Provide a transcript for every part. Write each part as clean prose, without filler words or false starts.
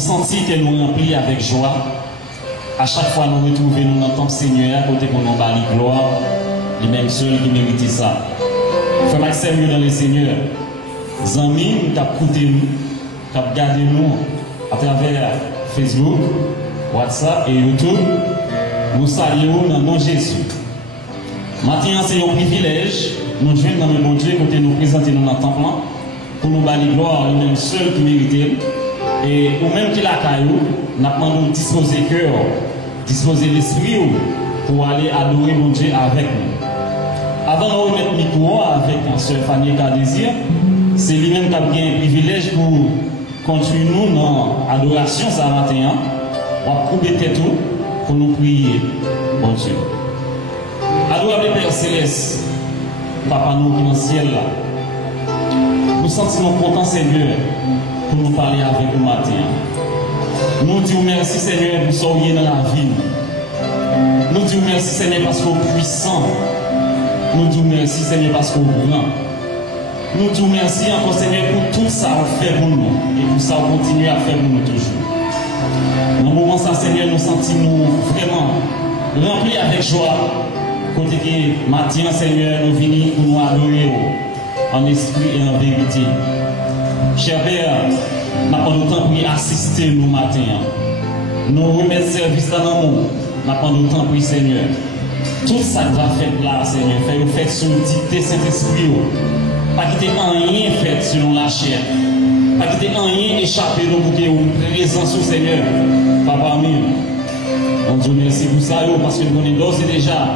sentir qu'elle nous remplit avec joie. À chaque fois, nous retrouvons nous dans le temple Seigneur, à côté qu'on en bat les gloires, les mêmes seuls qui méritent ça. Frère Maxime, dans le Seigneur, les amis, qui ont écouté nous, qui ont regardé nous à travers Facebook, WhatsApp et YouTube, nous saluons dans le nom de Jésus. Maintenant, c'est un privilège, nous jouons dans le bon Dieu, côté nous présenter dans le temple, pour nous battre les gloires, les mêmes seuls qui méritent. Et ou même qui la caillou, nous demandons de disposer le cœur, disposer l'esprit pour aller adorer mon Dieu avec nous. Avant de remettre le micro avec un soeur Fanny Désir, c'est lui-même qui a bien un privilège pour continuer nous dans l'adoration ce matin. On va couper tête pour nous prier, mon Dieu. Adorable Père Céleste, Papa nous qui est dans le ciel là, nous sentons contents Seigneur pour nous parler avec vous matin. Nous disons merci Seigneur pour soyez dans la vie. Nous disons merci Seigneur parce que vous êtes puissant. Nous disons merci Seigneur parce que vous êtes grand. Nous disons merci encore Seigneur pour tout ça vous fait pour nous et pour ça vous continuez à faire pour nous toujours. Dans le moment ça Seigneur nous sentons vraiment remplis avec joie. Côté que matin Seigneur nous venons pour nous adorer en esprit et en vérité. Cher Père, nous avons le temps pour assister nous matin. Nous remettre service dans le monde. Nous avons le temps pour Seigneur. Tout ça que va faire là, Seigneur, faire sur le dicté Saint-Esprit. Pas quitter rien fait selon la chair. Pas quitter rien échappé pour que vous présence au Seigneur. Papa mien. On dit merci pour ça, parce que nous sommes d'ores et déjà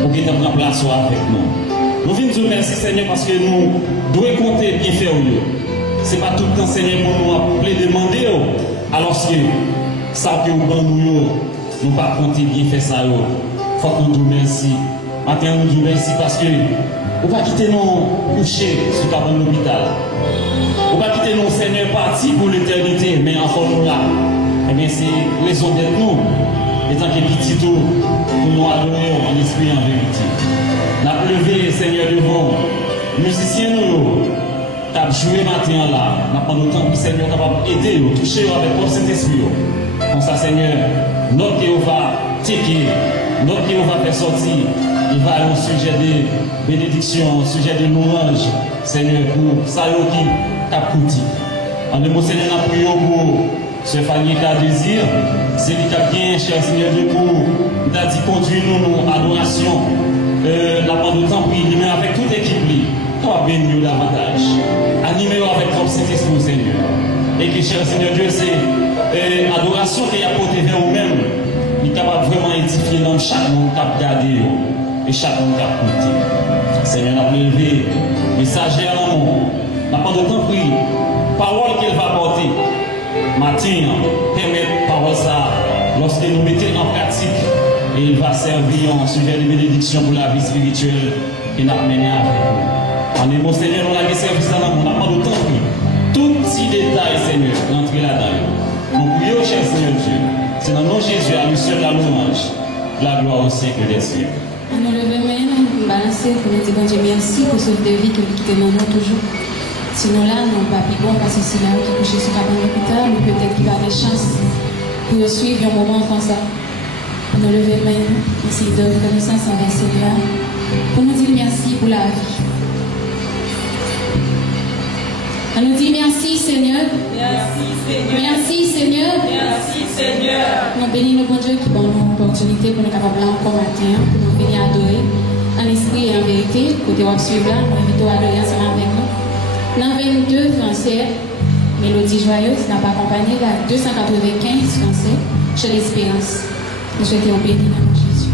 pour que nous prendre place avec nous. Nous venons dire merci Seigneur parce que nous devons compter bien faire. Ce n'est pas tout le temps Seigneur pour nous appeler, demander, alors que ça que nous avons, nous ne pas compter bien faire ça. Il faut que nous nous merci. Maintenant nous nous merci parce que on va quitter nous coucher sur le l'hôpital. On va quitter nous Seigneur parti pour l'éternité, mais encore nous là. Eh bien c'est raison d'être nous. Étant que petit tout, pour nous adorer en esprit et en vérité. Nous avons levé, Seigneur, devant musiciens, nous, qui ont joué matin là. Nous avons autant que Seigneur capable d'aider, nous toucher avec votre Saint-Esprit. Comme ça, Seigneur, notre qui va tiquer, notre qui va faire sortir, il va aller au sujet de bénédiction, au sujet de louange, Seigneur, pour ça qui t'a coûté. En deux mots, Seigneur, nous prions pour ce Fanny Désir, c'est lui qui a bien, cher Seigneur Dieu, pour nous dit conduire-nous à l'adoration. La part de temps pour lui, avec toute l'équipe, toi bénis davantage. Animez-nous avec ton Saint-Esprit, Seigneur. Et que, cher Seigneur Dieu, c'est l'adoration qu'il a portée vers vous-même. Il est capable vraiment d'édifier dans chaque monde qui a gardé et chaque monde qui a écouté. Seigneur, nous avons levé, messager à l'amour. La part de temps pour parole qu'elle va porter. Matin, permettre parole ça, lorsque nous mettons en pratique, et il va servir en sujet de bénédiction pour la vie spirituelle qu'il a mené avec nous. En émo, Seigneur, on a des services dans le monde, on n'a pas de temps pris. Tout petit détail, Seigneur, rentrer là-dedans. Nous prions, cher Seigneur Dieu. C'est dans le nom de Jésus, à lui seul la louange, la gloire au siècle des siècles. On nous lève maintenant, nous balancer pour nous dire, bon Dieu, merci pour sauver de vie que vous quittez nous toujours. Sinon là, nous n'avons pas pu bon parce que c'est là qui est couché sur l'hôpital, ou peut-être qu'il va avoir des chances pour suivre un moment comme ça. Pour nous lever maintenant, essayer de reconnaissance envers le Seigneur, pour nous dire merci pour la vie. On nous dit merci Seigneur. Merci Seigneur. Merci Seigneur. Merci Seigneur. Nous bénissons nos bon Dieu qui donne nous l'opportunité pour nous capables encore matin, pour nous venir adorer en esprit et en vérité. Pour nous suivre là, nous invitons à adorer ensemble avec nous. Dans 22 français, Mélodie Joyeuse n'a pas accompagné la 295 français chez l'Espérance. Nous souhaitons bénir dans le nom de Jésus.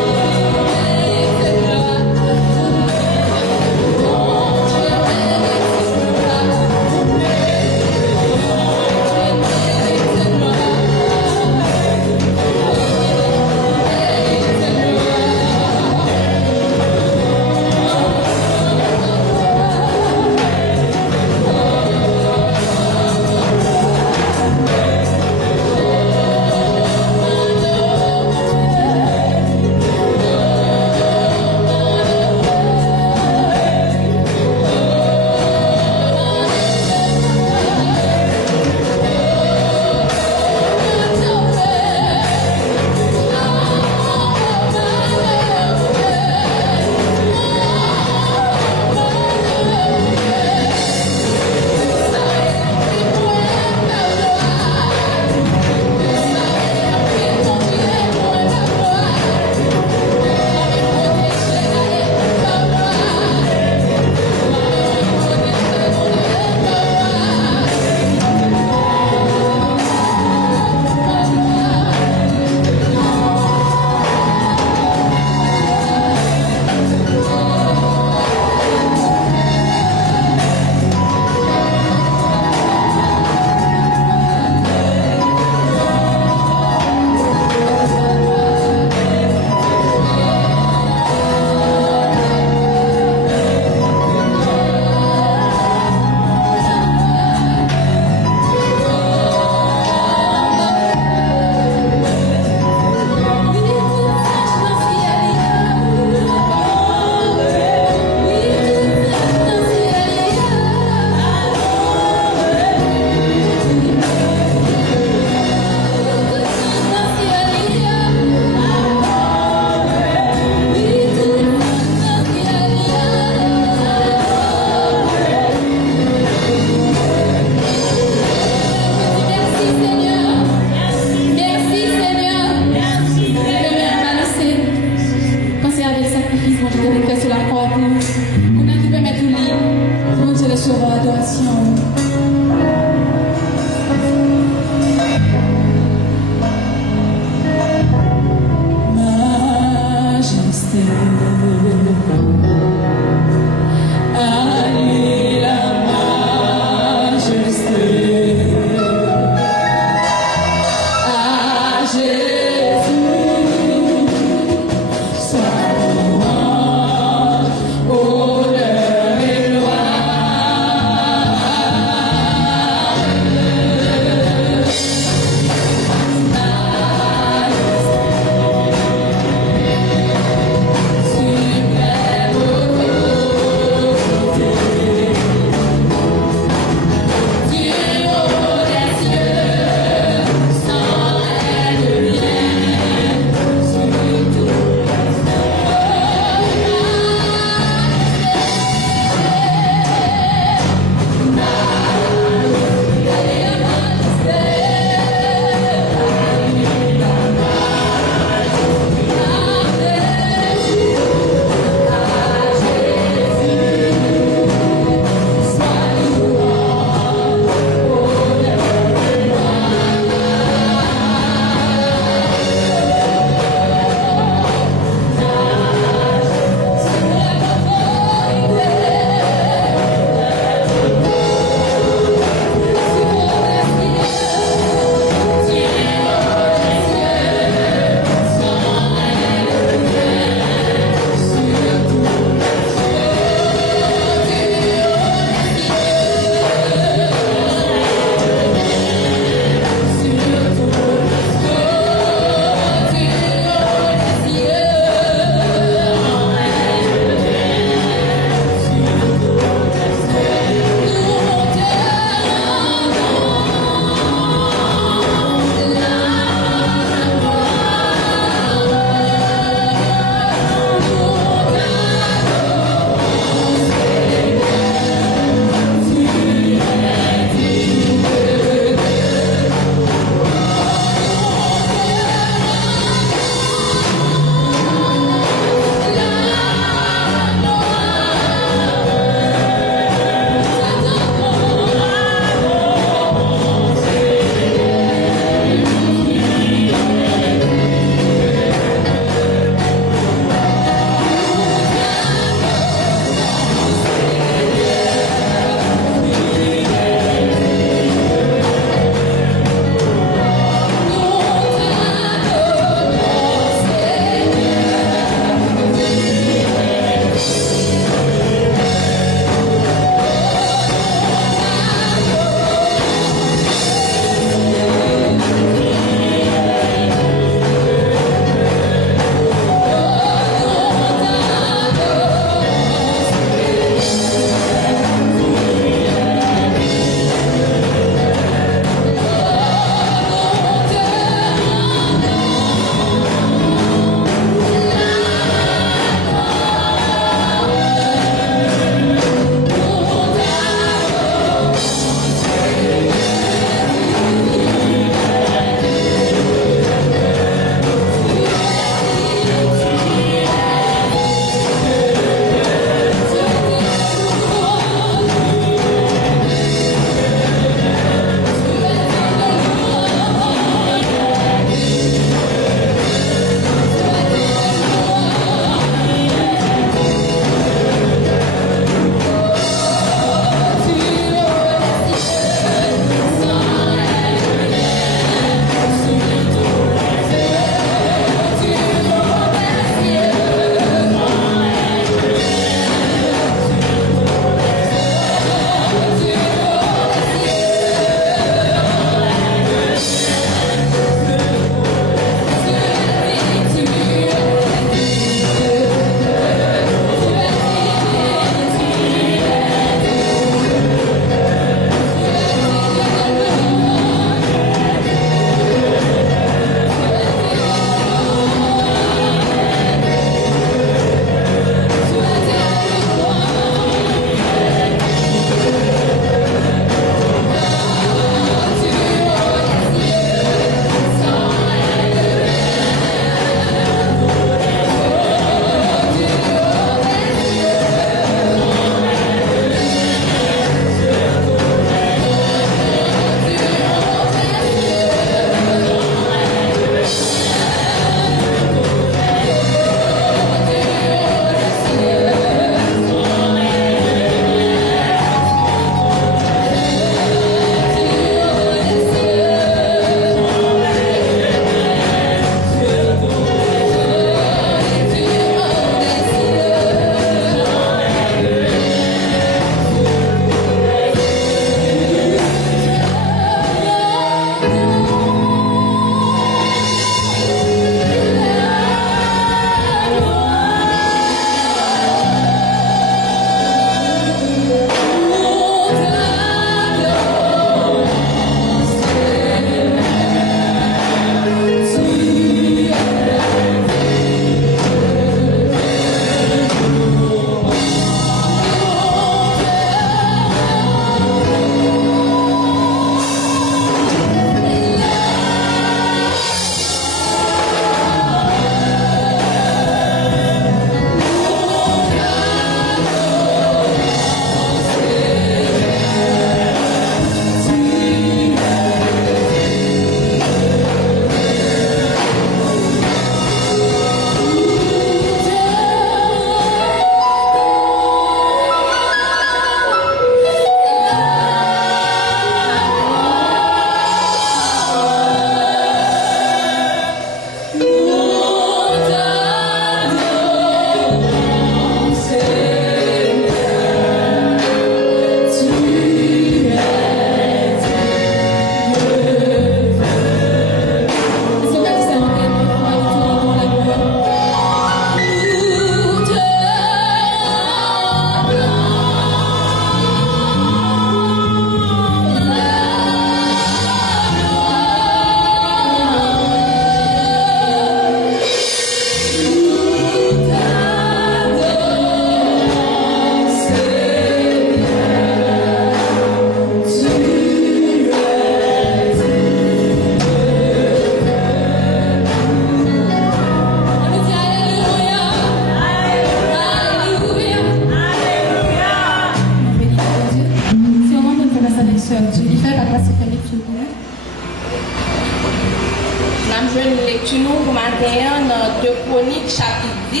je une lecture pour matin dans 2 Chroniques chapitre 10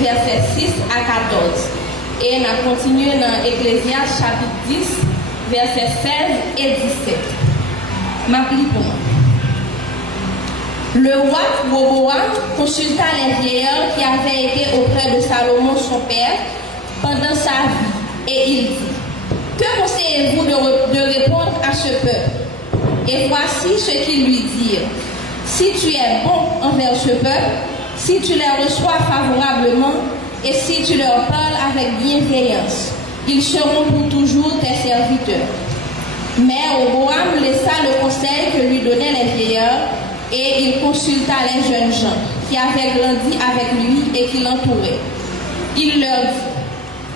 verset 6 à 14 et on a continué dans Ecclésiaste chapitre 10 verset 16 et 17. M'applique pour moi. Le roi Roboam consulta les vieillards qui avaient été auprès de Salomon son père pendant sa vie et il dit: que conseillez-vous de répondre à ce peuple? Et voici ce qu'ils lui dirent: si tu es bon envers ce peuple, si tu les reçois favorablement et si tu leur parles avec bienveillance, ils seront pour toujours tes serviteurs. Mais Roboam laissa le conseil que lui donnaient les vieillards et il consulta les jeunes gens qui avaient grandi avec lui et qui l'entouraient. Il leur dit: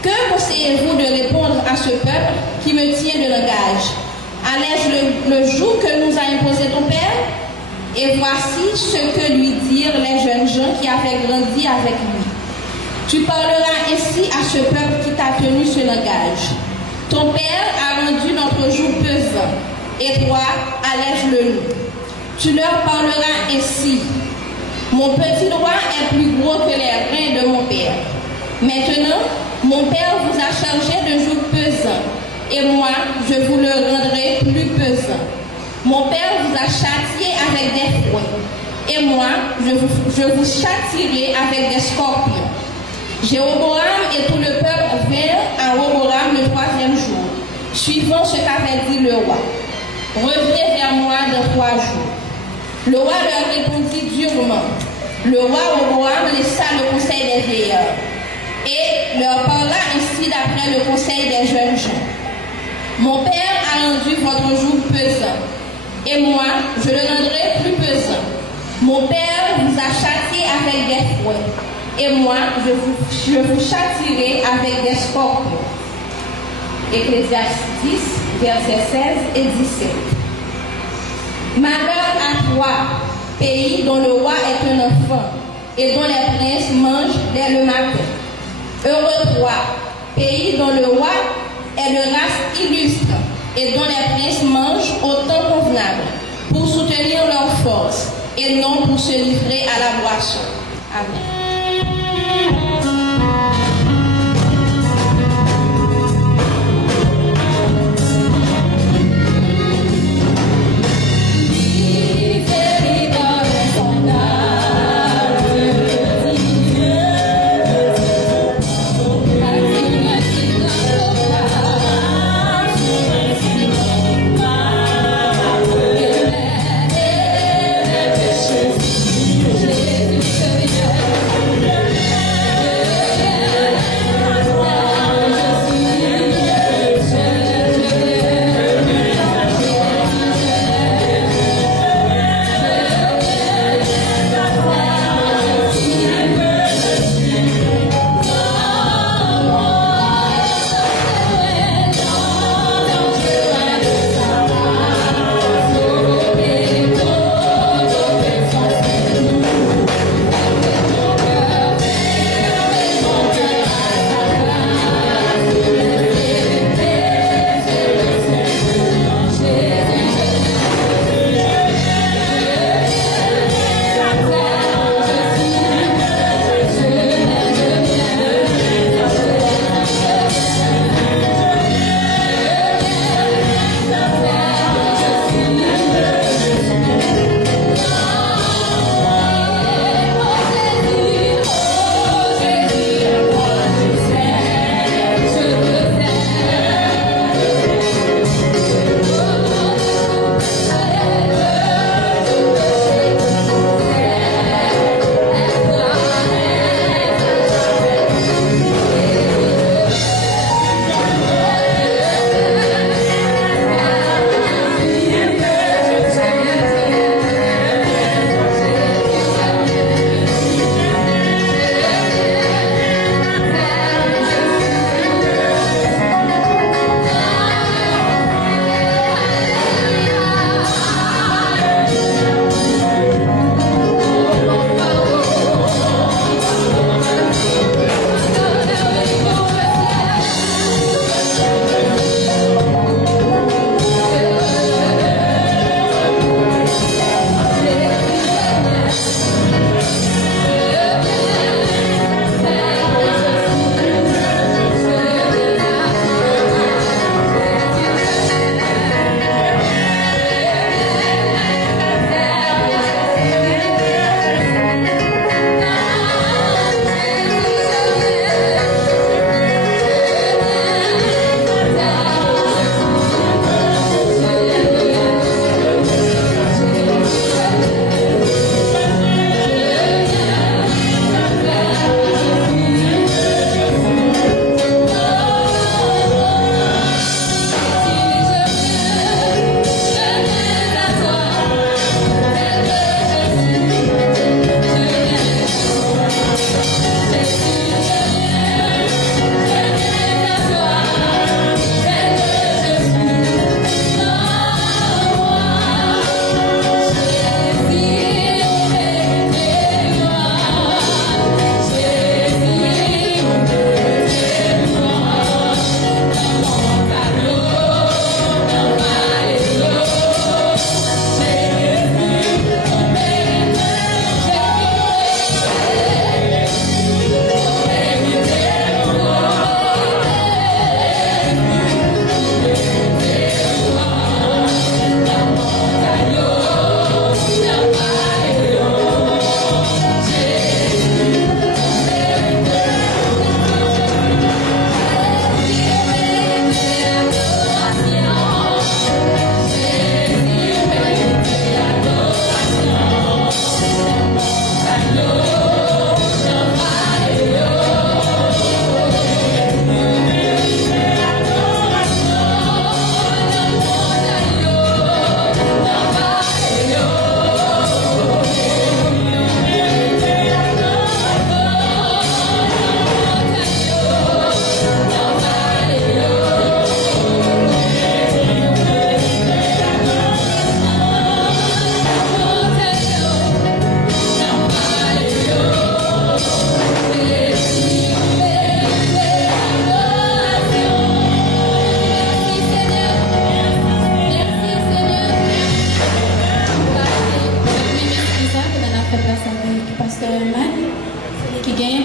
que conseillez-vous de répondre à ce peuple qui me tient de langage? Allège le joug que nous a imposé ton père? Et voici ce que lui dirent les jeunes gens qui avaient grandi avec lui: tu parleras ainsi à ce peuple qui t'a tenu ce langage. Ton père a rendu notre joug pesant, et toi, allège-le nous. Tu leur parleras ainsi: mon petit doigt est plus gros que les reins de mon père. Maintenant, mon père vous a chargé de joug pesant, et moi, je vous le rendrai plus pesant. Mon père vous a châtié avec des fouets, et moi, je vous châtierai avec des scorpions. Jéroboam et tout le peuple vinrent à Roboam le 3e jour, suivant ce qu'avait dit le roi: revenez vers moi dans 3 jours. Le roi leur répondit durement. Le roi Roboam laissa le conseil des vieillards et leur parla ainsi d'après le conseil des jeunes gens: mon père a rendu votre joug pesant, et moi, je le rendrai plus pesant. Mon père vous a châtié avec des fouets, et moi, je vous châtierai avec des scorpions. Ecclésiaste 10, versets 16 et 17. Malheur à toi, pays dont le roi est un enfant, et dont les princes mangent dès le matin. Heureux toi, pays dont le roi est de race illustre, et dont les princes mangent au temps convenable, pour soutenir leur force, et non pour se livrer à la boisson. Amen. Jésus,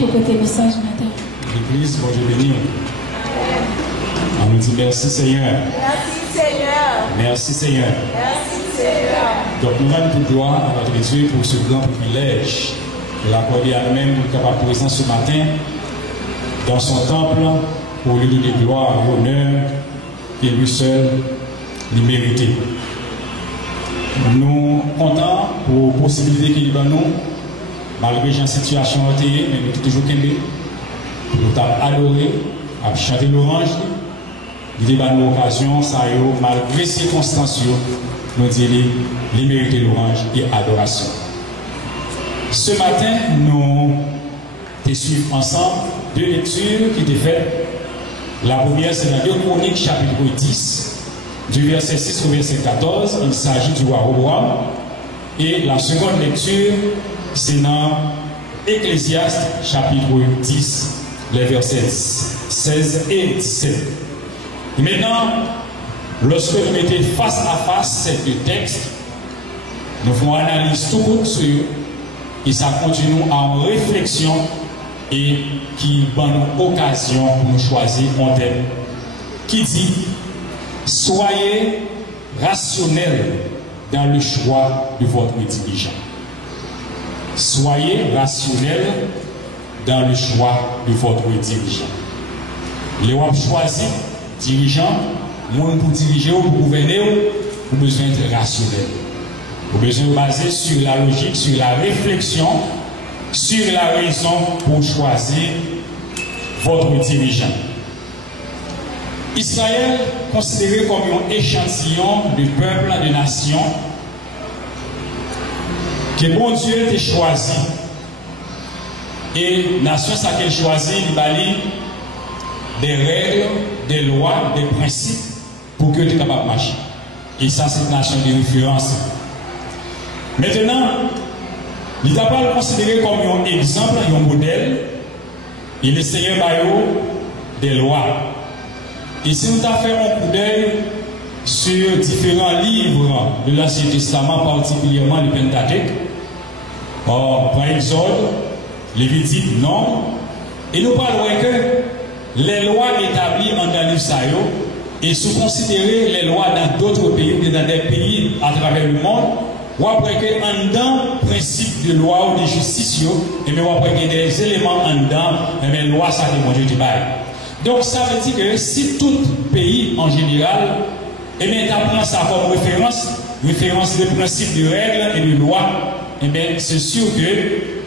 pour côté message matin. L'Église, bon Dieu béni. On nous dit merci Seigneur. Merci Seigneur. Merci Seigneur. Merci Seigneur. Donc nous rendons toute gloire à notre Dieu pour ce grand privilège de l'accorder à nous-mêmes pour être capable de présent ce matin dans son temple pour lui donner gloire et honneur et lui seul lui mériter. Nous comptons pour la possibilité qu'il y a nous, malgré la situation entière, mais nous sommes toujours qu'aimés, pour nous adorer, à chanter l'orange, il y a une occasion, ça y est, malgré les circonstances, nous disons les mériter l'orange et adoration. Ce matin, nous suivons ensemble deux lectures qui étaient faites. La première, c'est dans 2 Chroniques, chapitre 10, du verset 6 au verset 14. Il s'agit du roi Roboam. Et la seconde lecture, c'est dans Ecclésiaste, chapitre 10, les versets 16 et 17. Et maintenant, lorsque nous mettons face à face ces deux textes, nous faisons analyse tout sur eux et ça continue en réflexion et qui donne occasion pour nous choisir un thème qui dit soyez rationnels dans le choix de votre dirigeant. Soyez rationnels dans le choix de votre dirigeant. Les wap choisi dirigeant, monde pour diriger ou pour gouverner, vous besoin d'être rationnel. Vous besoin de baser sur la logique, sur la réflexion, sur la raison pour choisir votre dirigeant. Israël, considéré comme un échantillon de peuple, de nation, que bon Dieu t'a choisi. Et nation, ça qu'elle choisit, il bali des règles, des lois, des principes pour que tu sois capable de marcher. Et ça, c'est une nation de référence. Maintenant, il n'est pas considéré comme un exemple, un modèle. Et le Seigneur Bayo des lois. Et si nous avons fait un coup d'œil sur différents livres de l'Ancien Testament, particulièrement le Pentateuque, par Exode, Lévitique, non, et nous parlons que les lois établies en dans l'Israël et sous considérer les lois dans d'autres pays ou dans des pays à travers le monde, ou après que en dedans principe de loi ou de justice, et bien après que des éléments en dedans, et bien loi ça qui mange du bail. Donc ça veut dire que si tout pays en général, et bien t'apprends ça comme référence des principes de règles et de lois, et bien c'est sûr que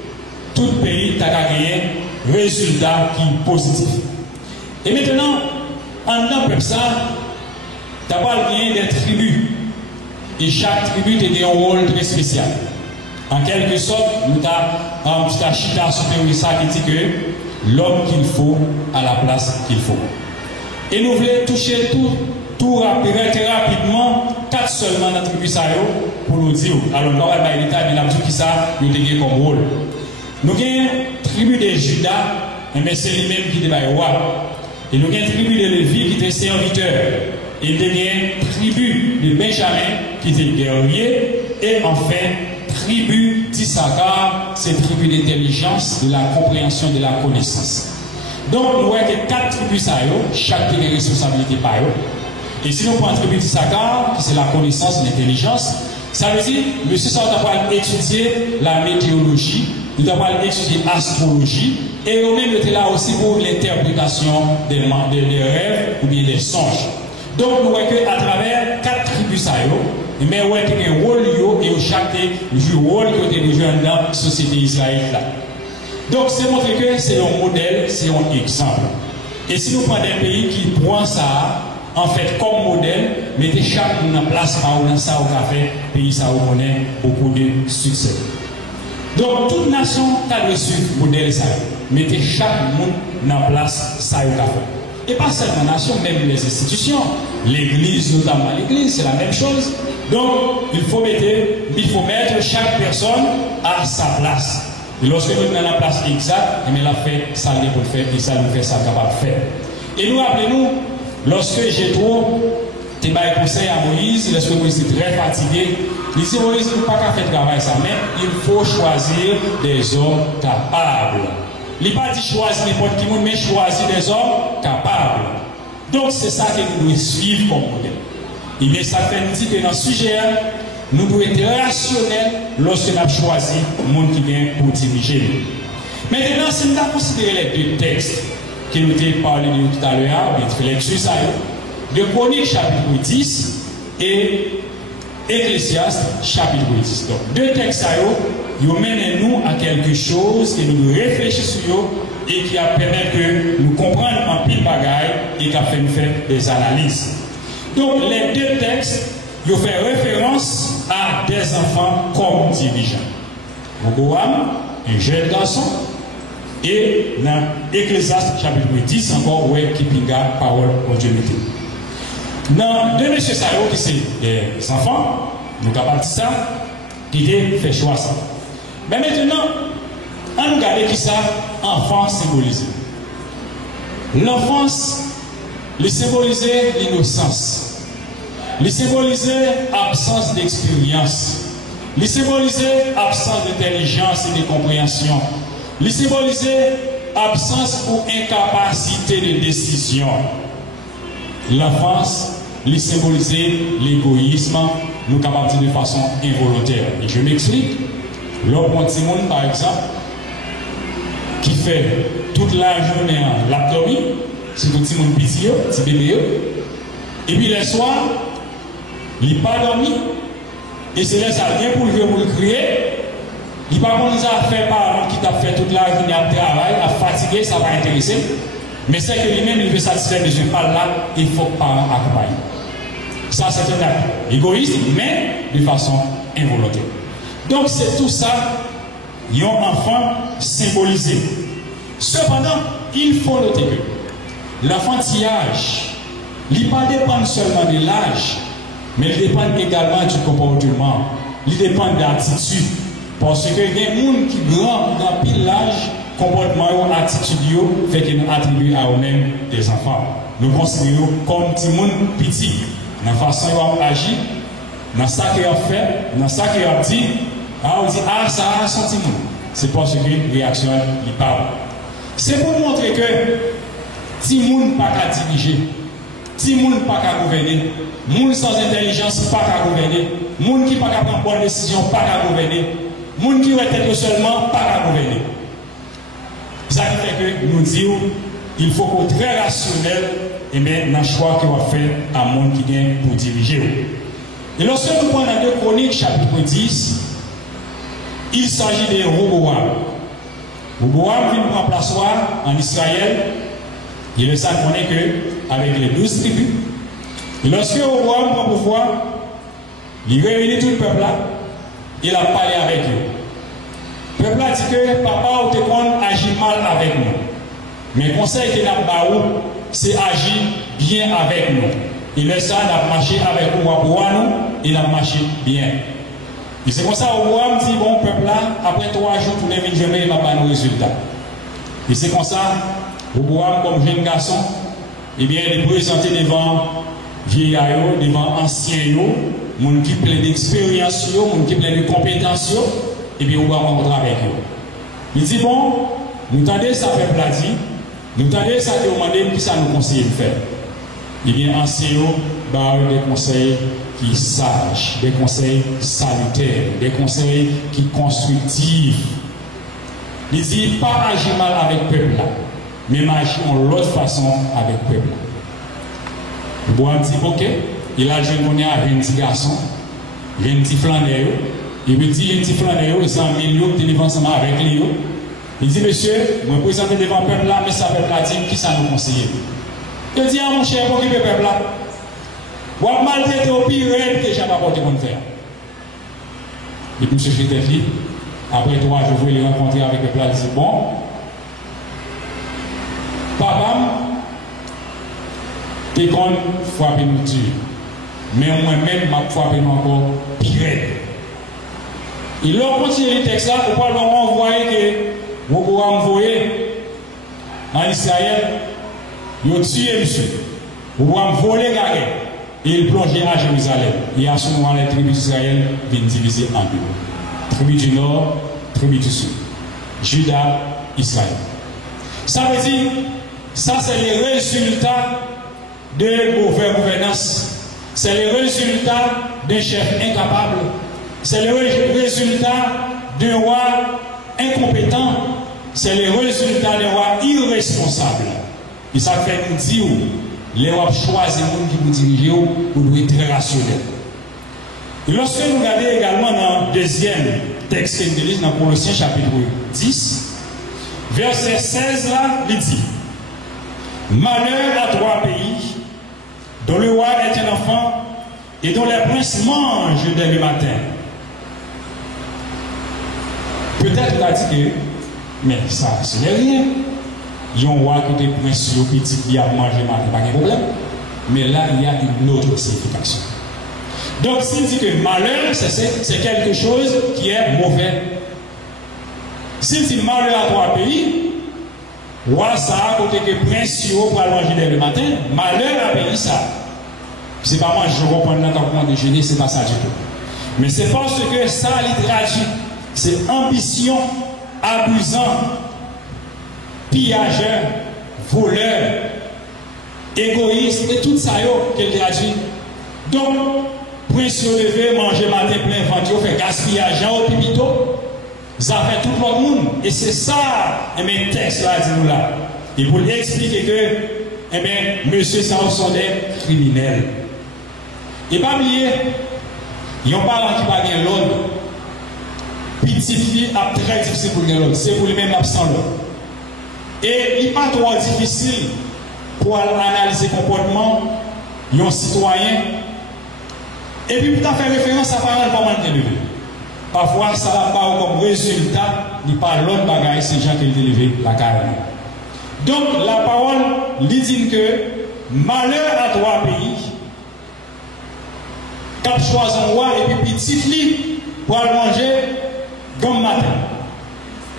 tout pays t'a gagné résultat qui est positif. Et maintenant, en dedans comme ça, tu as pas bien des tribus. Et chaque tribu a un rôle très spécial. En quelque sorte, nous avons un petit chita supérieur ça qui dit que l'homme qu'il faut à la place qu'il faut. Et nous voulons toucher tout très rapidement, 4 seulement dans la tribu pour nous dire, alors nous avons l'État, mais nous avons qui ça, nous avons comme rôle. Nous avons une tribu de Judas, mais c'est lui-même qui est roi. Et nous avons une tribu de Lévi qui était serviteur. Et nous avons une tribu de Benjamin qui était guerrier. Et enfin, tribu d'Issachar, c'est tribu d'intelligence, de la compréhension, de la connaissance. Donc, nous voyons que 4 tribus, chaque qui a des responsabilités par eux. Et si nous prenons la tribu d'Issachar, qui c'est la connaissance, l'intelligence, ça veut dire, monsieur, ça va étudier la météorologie, nous avons étudié l'astrologie, et nous-mêmes était là aussi pour l'interprétation des rêves ou bien des songes. Donc, nous voyons qu'à travers 4 tribus, mais nous avons un rôle, et chaque joue rôle que nous jouons dans la société israélienne. Donc, c'est montrer que c'est un modèle, c'est un exemple. Et si nous prenons des pays qui prennent ça, en fait, comme modèle, mettez chaque monde en place dans ça au café, pays ça où on a beaucoup de succès. Donc, toute nation a reçu le modèle ça. Mettez chaque monde en place ça au café. Et pas seulement la nation, même les institutions, l'église, notamment l'église, c'est la même chose. Donc, il faut mettre chaque personne à sa place. Et lorsque nous sommes dans la place exacte, il a fait ça pour le faire, et ça nous fait ça capable de faire. Et nous rappelez-nous, lorsque Jétro te bail conseil à Moïse, lorsque Moïse est très fatigué, il dit Moïse, il ne peut pas faire travail ça, mais il faut choisir des hommes capables. Il n'a pas dit choisir n'importe qui, mais choisir des hommes capables. Donc c'est ça que nous devons suivre comme modèle. Et bien ça fait nous dire que dans ce sujet, nous devons être rationnels lorsque nous avons choisi le monde qui vient pour diriger. Maintenant, si nous avons considéré les deux textes que nous avons parlé de tout à l'heure, bien fait lecture ça, de Chroniques chapitre 10 et Ecclésiaste chapitre 10. Donc deux textes ils mènent nous à quelque chose que nous réfléchissons sur et qui a permis que nous comprenions en pile bagaille et qui a fait nous faire des analyses. Donc les deux textes ils font référence à des enfants comme dirigeants. Roboam, un jeune garçon, et dans Ecclésiaste chapitre 10 encore ouais qui pinga parole continuité. Dans deux messieurs Sayo qui sont des enfants, nous avons dit ça, qui fait choix ça. Mais maintenant, on nous regarde qui ça, enfant symbolisé. L'enfance, il symbolisait l'innocence. Il symbolisait absence d'expérience. Il symbolisait absence d'intelligence et de compréhension. Il symbolisait absence ou incapacité de décision. L'enfance, il symbolisait l'égoïsme, nous capables de façon involontaire. Et je m'explique. L'homme petit monde, par exemple, qui fait toute la journée en l'abdomen, c'est tout petit monde petit, petit bébé, et puis le soir, il n'a pas dormi, et c'est là ça vient pour le crier, il n'a pas commencé à faire par qui t'a fait toute la journée à travail, à fatiguer, ça va intéresser, mais c'est que lui-même, il veut satisfaire les yeux par là, il faut que les parents accompagnent. Ça, c'est un acte égoïste, mais de façon involontaire. Donc, c'est tout ça, un enfant symbolisé. Cependant, il faut noter que l'enfantillage, il ne dépend pas seulement de l'âge, mais il dépend également du comportement, il dépend de l'attitude. Parce que il y a des gens qui grand dans pile l'âge, comportement ou attitude, fait qu'ils nous attribuent à eux-mêmes des enfants. Nous considérons comme des gens petits, dans la façon dont ils agissent, dans ce qu'ils ont fait, dans ce qu'ils ont dit. On dit, ah, ça a un sentiment. C'est parce que réaction, il parle. C'est pour montrer que si les gens ne pas qu'à diriger, si les gens ne pas qu'à gouverner, les gens sans intelligence pas qu'à gouverner, les gens qui ne pas qu'à prendre bonne décision pas qu'à gouverner, les gens qui ont seulement pas qu'à gouverner. Ça fait que nous disons, il faut qu'on soit très rationnel et bien dans le choix qu'on va faire à monde qui vient pour diriger. Et lorsque nous prenons dans 2 Chroniques chapitre 10, il s'agit de Roboam. Roboam vient prendre place en Israël. Il est ça qu'on est que avec les 12 tribus. Et lorsque Roboam prend pouvoir, il réunit tout le peuple là. Il a parlé avec eux. Le peuple a dit que papa ou te agit mal avec nous. Mais le conseil que nous avons, c'est agir bien avec nous. Il est ça, il a marché avec nous, il a marché bien. Et c'est comme ça, au roi me dit, bon, peuple là, après 3 jours, pour les venir, il va pas nos résultats. Et c'est comme ça, au roi, comme jeune garçon, eh bien, il est présenté devant vieillards, devant anciens, gens qui plein d'expérience, gens qui plein de compétences, et bien, on va rencontrer avec eux. Il dit, bon, nous tendez ça, peuple a dit, nous tendez ça, que vous demandez, qui ça nous conseille de faire. Eh bien, anciens, des conseils qui sages, des conseils salutaires, des conseils qui constructifs. Il dit pas agir mal avec le peuple là, mais agir en l'autre façon avec le peuple là. Bois dit ok, il a joué avec un petit garçon, un petit flaneur, et puis dit un petit flaneur, il s'en millions qui est ensemble avec lui. Il dit monsieur, je me présente devant le peuple là, mais ça peuple là dit qui ça nous conseille. Il dit à mon cher, pour qui le peuple là? Ou à maltraiter au pire que j'ai pas porté mon faire. Et puis, M. Chitefli, après 3 jours, je voulais les rencontrer avec le peuple. Il dit bon, papa, t'es qu'on frappe nous dur. Mais moi-même, m'a frappé nous encore pire. Et là, on continue le texte là, pour pas leur envoyer que vous pouvez envoyer en Israël, ils ont tué monsieur. Vous pouvez voler la guerre. Et il plongeait à Jérusalem. Et à ce moment, les tribus d'Israël viennent diviser en deux. Tribu du nord, tribu du sud. Juda, Israël. Ça veut dire, ça c'est les résultats de mauvaise gouvernance. C'est le résultat d'un chef incapable. C'est le résultat d'un roi incompétent. C'est le résultat d'un roi irresponsable. Et ça fait nous dire, les rois choisissent les gens qui vous dirigent, vous devez être très rationnel. Et lorsque nous regardons également dans le deuxième texte que nous lisons dans Colossiens chapitre 10, verset 16 là, il dit: malheur à trois pays, dont le roi est un enfant et dont les princes mangent dès le matin. Peut-être qu'il a dit que, mais ça, ce n'est rien. Il y a un roi qui est prince, qui a mangé matin, pas de problème. Mais là, il y a une autre signification. Donc, s'il dit que malheur, c'est quelque chose qui est mauvais. S'il dit malheur à trois pays, roi ça, côté que prince pour manger dès le matin, malheur à pays ça. C'est pas moi, je reprends dans comment déjeuner, c'est pas ça du tout. Mais c'est parce que ça, il traduit. C'est ambition, abusant, pillageur, voleur, égoïste, et tout ça qu'elle traduit. Donc, prince levé, manger matin plein ventre, fait gaspillage au pipito, ça fait tout le monde. Et c'est ça, mes textes là, dis-nous là. Et pour expliquer que, monsieur, ça sont des criminels. Et pas oublier, il y a un parent qui va gagner l'autre. Petite fille a très difficile pour gagner l'autre. C'est pour lui-même absent l'autre. Et il n'est pas trop difficile pour analyser le comportement d'un citoyen. Et puis, pour faire référence à parole, comment on est élevé. Parfois, ça n'a pas comme résultat, ni pas l'autre bagaille, c'est gens qui ont élevé la carrière. Donc, la parole lui dit que malheur à trois pays, cap choisi un roi et puis petit fille pour aller manger comme matin.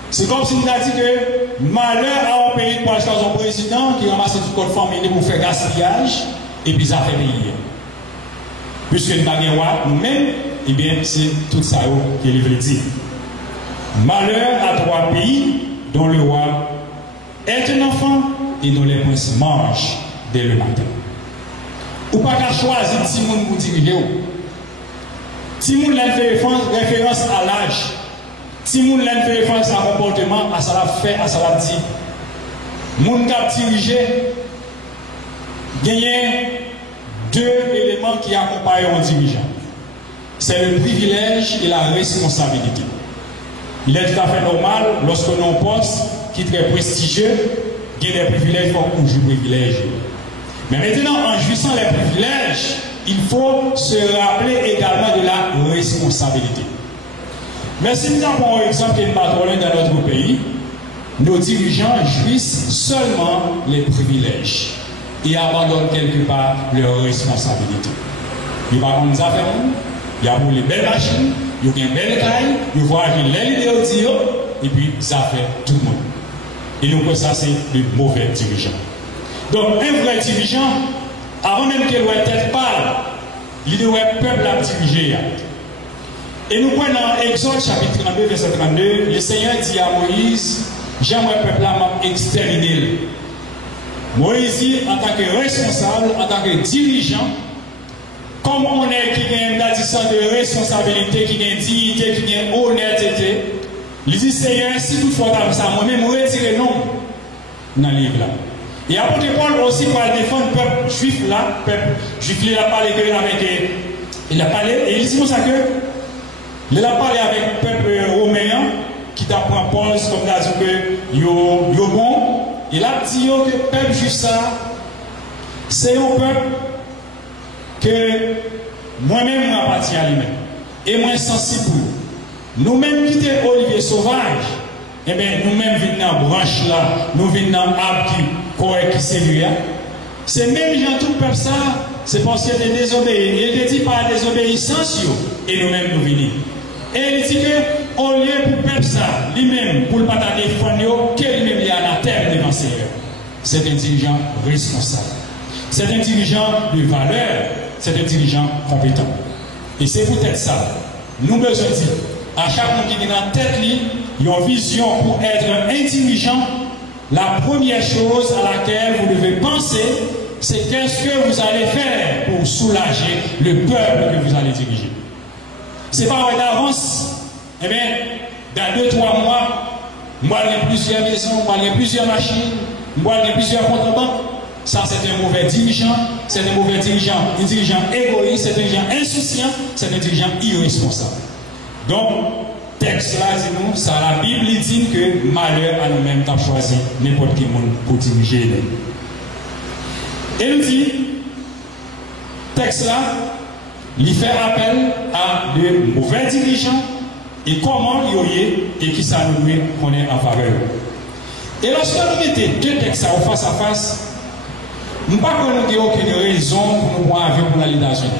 C'est comme si nous avons dit que malheur à un pays pour choisir un président qui ramasse tout code famille pour faire gaspillage et puis ça fait payer. Puisque nous n'avons pas roi nous-mêmes, eh bien c'est tout ça qu'il veut dire. Malheur à trois pays dont le roi est un enfant et dont les princes mangent dès le matin. Ou pas qu'à choisir si moun pour diriger. Si moun l'a fait référence à l'âge, si moun l'a fait référence à un comportement, à ça l'a fait, à ça l'a dit. Moun qui a dirigé, gagne deux éléments qui accompagnent un dirigeant. C'est le privilège et la responsabilité. Il est tout à fait normal lorsque l'on poste qui est très prestigieux, il y a des privilèges pour qu'on joue privilège. Mais maintenant, en jouissant les privilèges, il faut se rappeler également de la responsabilité. Mais si nous avons un exemple qui est patronne dans notre pays, nos dirigeants jouissent seulement les privilèges et abandonnent quelque part leurs responsabilités. Ils vont prendre des affaires, ils ont les belles machines, ils ont une belle taille, ils voyagent les idées et puis ça fait tout le monde. Et nous, ça, c'est de mauvais dirigeants. Donc, un vrai dirigeant, avant même qu'il ait tête pâle, il doit être peuple à diriger. Et nous prenons dans Exode chapitre 32, verset 32, le Seigneur dit à Moïse, j'aimerais peuple à exterminer. Moïse, en tant que responsable, en tant que dirigeant, comme on est qui a une de responsabilité, qui a une dignité, qui a une honnêteté, il dit Seigneur, si toutefois comme ça, moi-même, je retire non dans le livre là. Et apôtre Paul aussi pour défendre le peuple juif là, il a parlé avec, il a parlé, et il dit comme ça que, il a parlé avec le peuple romain, qui t'apprend Paul, comme il a dit que, yo bon, il a dit que le peuple juif ça, c'est un peuple que moi-même, je m'appartiens à lui-même, et moi sensible pour lui. Nous-mêmes qui sommes olivier sauvage, eh bien, nous-mêmes venons dans la branche là, nous venons dans l'arbre qui correct, qui sérieux. C'est même gens tout peuple ça, c'est parce qu'il est désobéi. Il dit par désobéissance, et nous-mêmes nous venons. Et il dit que, au lieu pour peuple ça, lui-même, pour ne pas défendre, qu'il lui-même est à la terre devant Seigneur. C'est un dirigeant responsable. C'est un dirigeant de valeur, c'est un dirigeant compétent. Et c'est peut-être ça. Nous besoin de dire, à chaque monde qui est dans la tête, il y a une vision pour être un dirigeant la première chose à laquelle vous devez penser, c'est qu'est-ce que vous allez faire pour soulager le peuple que vous allez diriger. Ce n'est pas d'avance, eh bien, dans 2-3 mois, moi j'ai plusieurs maisons, moi j'ai plusieurs machines, moi j'ai plusieurs comptes en banque. Ça, c'est un mauvais dirigeant, c'est un mauvais dirigeant, un dirigeant égoïste, c'est un dirigeant insouciant, c'est un dirigeant irresponsable. Donc, texte là, dit nous, ça, la Bible dit que malheur à nous-mêmes t'as choisi n'importe qui monde pour diriger. Et nous dit, texte là, il fait appel à de mauvais dirigeants et comment il y a et qui ça nous doit qu'on est en faveur. Et lorsque nous mettons deux textes face à face, nous ne pouvons pas avoir aucune raison pour nous prendre un avion pour aller dans États-Unis,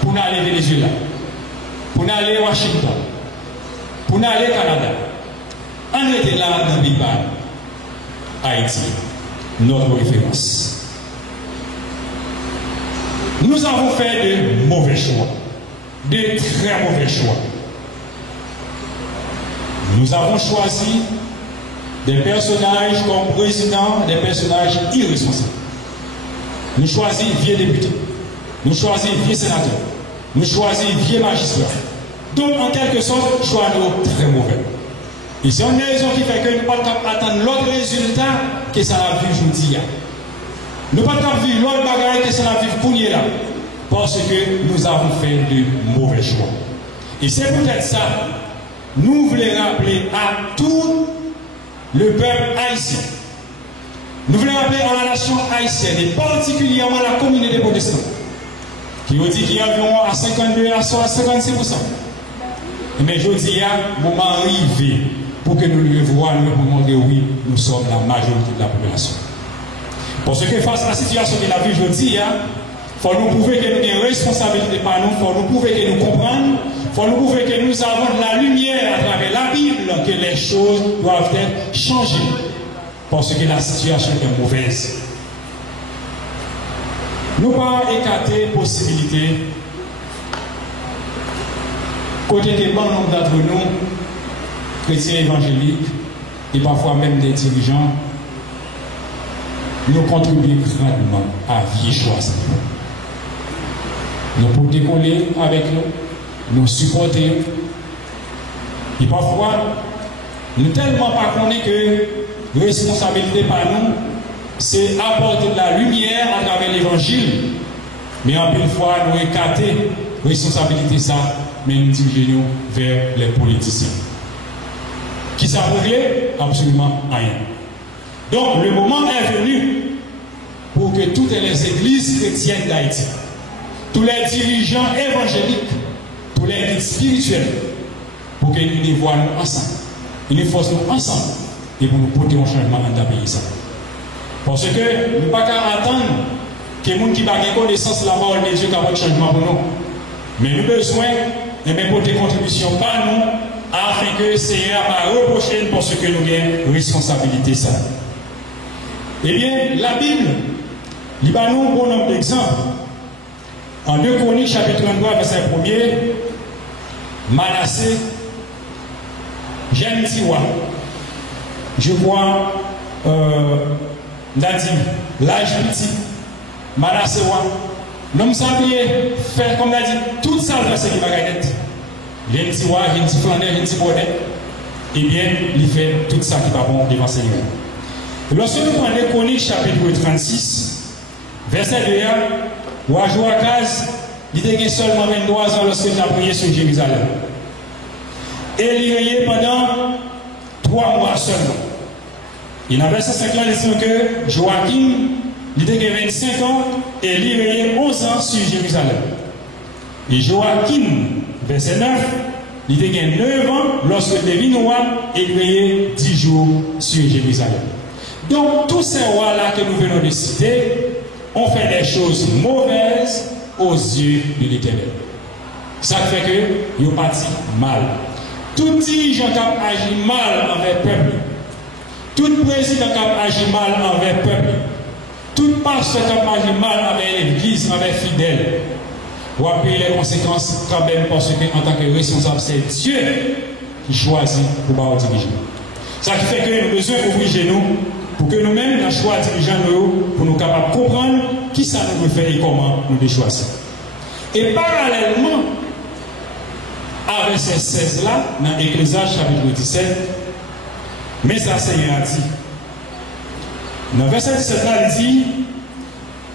pour nous aller au Venezuela, pour nous aller à Washington, pour nous aller au Canada. On était là dans Big Bang, Haïti, notre référence. Nous avons fait de mauvais choix, de très mauvais choix. Nous avons choisi des personnages comme président, des personnages irresponsables. Nous choisissons vieux députés, nous choisissons vieux sénateurs, nous choisissons vieux magistrats. Donc, en quelque sorte, choix nous très mauvais. Et c'est une raison qui fait que nous ne pouvons pas attendre l'autre résultat que ça a vu aujourd'hui. Nous ne pouvons pas vivre l'autre bagaille que ça a vu pour nous là. Parce que nous avons fait de mauvais choix. Et c'est peut-être ça, nous voulons rappeler à tout le peuple haïtien. Nous voulons rappeler à la nation haïtienne, et particulièrement à la communauté protestante, qui ont dit qu'il y a environ à 52 à 56%. Mais je dis, il y a un moment arrivé pour que nous le voyons, pour montrer oui, nous sommes la majorité de la population. Parce que face à la situation de la vie, je dis, il faut nous prouver que nous avons une responsabilité par nous, il faut nous prouver que nous comprenons, il faut nous prouver que nous avons de la lumière à travers la Bible, que les choses doivent être changées. Parce que la situation est mauvaise. Nous pas écarter possibilité, côté des bon nombre d'entre nous, chrétiens évangéliques, et parfois même des dirigeants, nous contribuons grandement à vie choisie. Nous pouvons décoller avec nous, nous supporter. Et parfois, nous tellement pas connaissons que responsabilité par nous, c'est apporter de la lumière à travers l'évangile. Mais en plus fois, nous écarter responsabilité ça, mais nous dirigeons vers les politiciens. Qui ça régler? Absolument rien. Donc, le moment est venu pour que toutes les églises chrétiennes d'Haïti, tous les dirigeants évangéliques, tous les guides spirituels, pour que nous nous voyons ensemble, nous nous forçons ensemble et pour nous porter un changement dans le pays. Parce que nous ne pouvons pas attendre que les gens qui n'ont pas connaissance de la parole de Dieu qui un changement pour nous. Mais nous avons besoin de porter contribution par nous afin que le Seigneur va reprocher parce que nous avons une responsabilité. Ça. Eh bien, la Bible, il va nous un bon nombre d'exemples. En 2 Chroniques, chapitre 33, verset 1er, Manassé, Janitiwa, je vois Nadim, l'âge petit, Manassé, l'homme sablier, faire comme Nadim, tout ça, c'est qui va gagner. Janitiwa, Janitiwa, Janitiwa, eh bien, il fait tout ça qui va bon devant le Seigneur. Lorsque nous prenons 2 Chroniques, chapitre 36, verset 2, Joachaz, il était seulement 23 ans lorsque il a prié sur Jérusalem. Et il régnait pendant 3 mois seulement. Il avait verset 5 ans, il dit que Joachim, il était 25 ans et il régnait 11 ans sur Jérusalem. Et Joachim, verset 9, il était 9 ans lorsque il devint roi et il régnait 10 jours sur Jérusalem. Donc, tous ces rois-là que nous venons de citer ont fait des choses mauvaises aux yeux de l'Éternel. Ça fait que ils ont parti mal. Tout dirigeant qui a agi mal envers le peuple, tout président qui a agi mal envers le peuple, tout pasteur qui a agi mal envers l'Église, envers les fidèles, va payer les conséquences quand même parce qu'en tant que responsable, c'est Dieu qui choisit pour diriger. Ça qui fait que nous avons besoin d'ouvrir chez nous pour que nous-mêmes, dans le choix dirigeants, pour nous capables de comprendre qui ça nous veut faire et comment nous devons choisir. Et parallèlement, avec ces 16-là, dans Ecclésiaste chapitre 17, mais ça c'est a dit. Dans verset 17 là, il dit,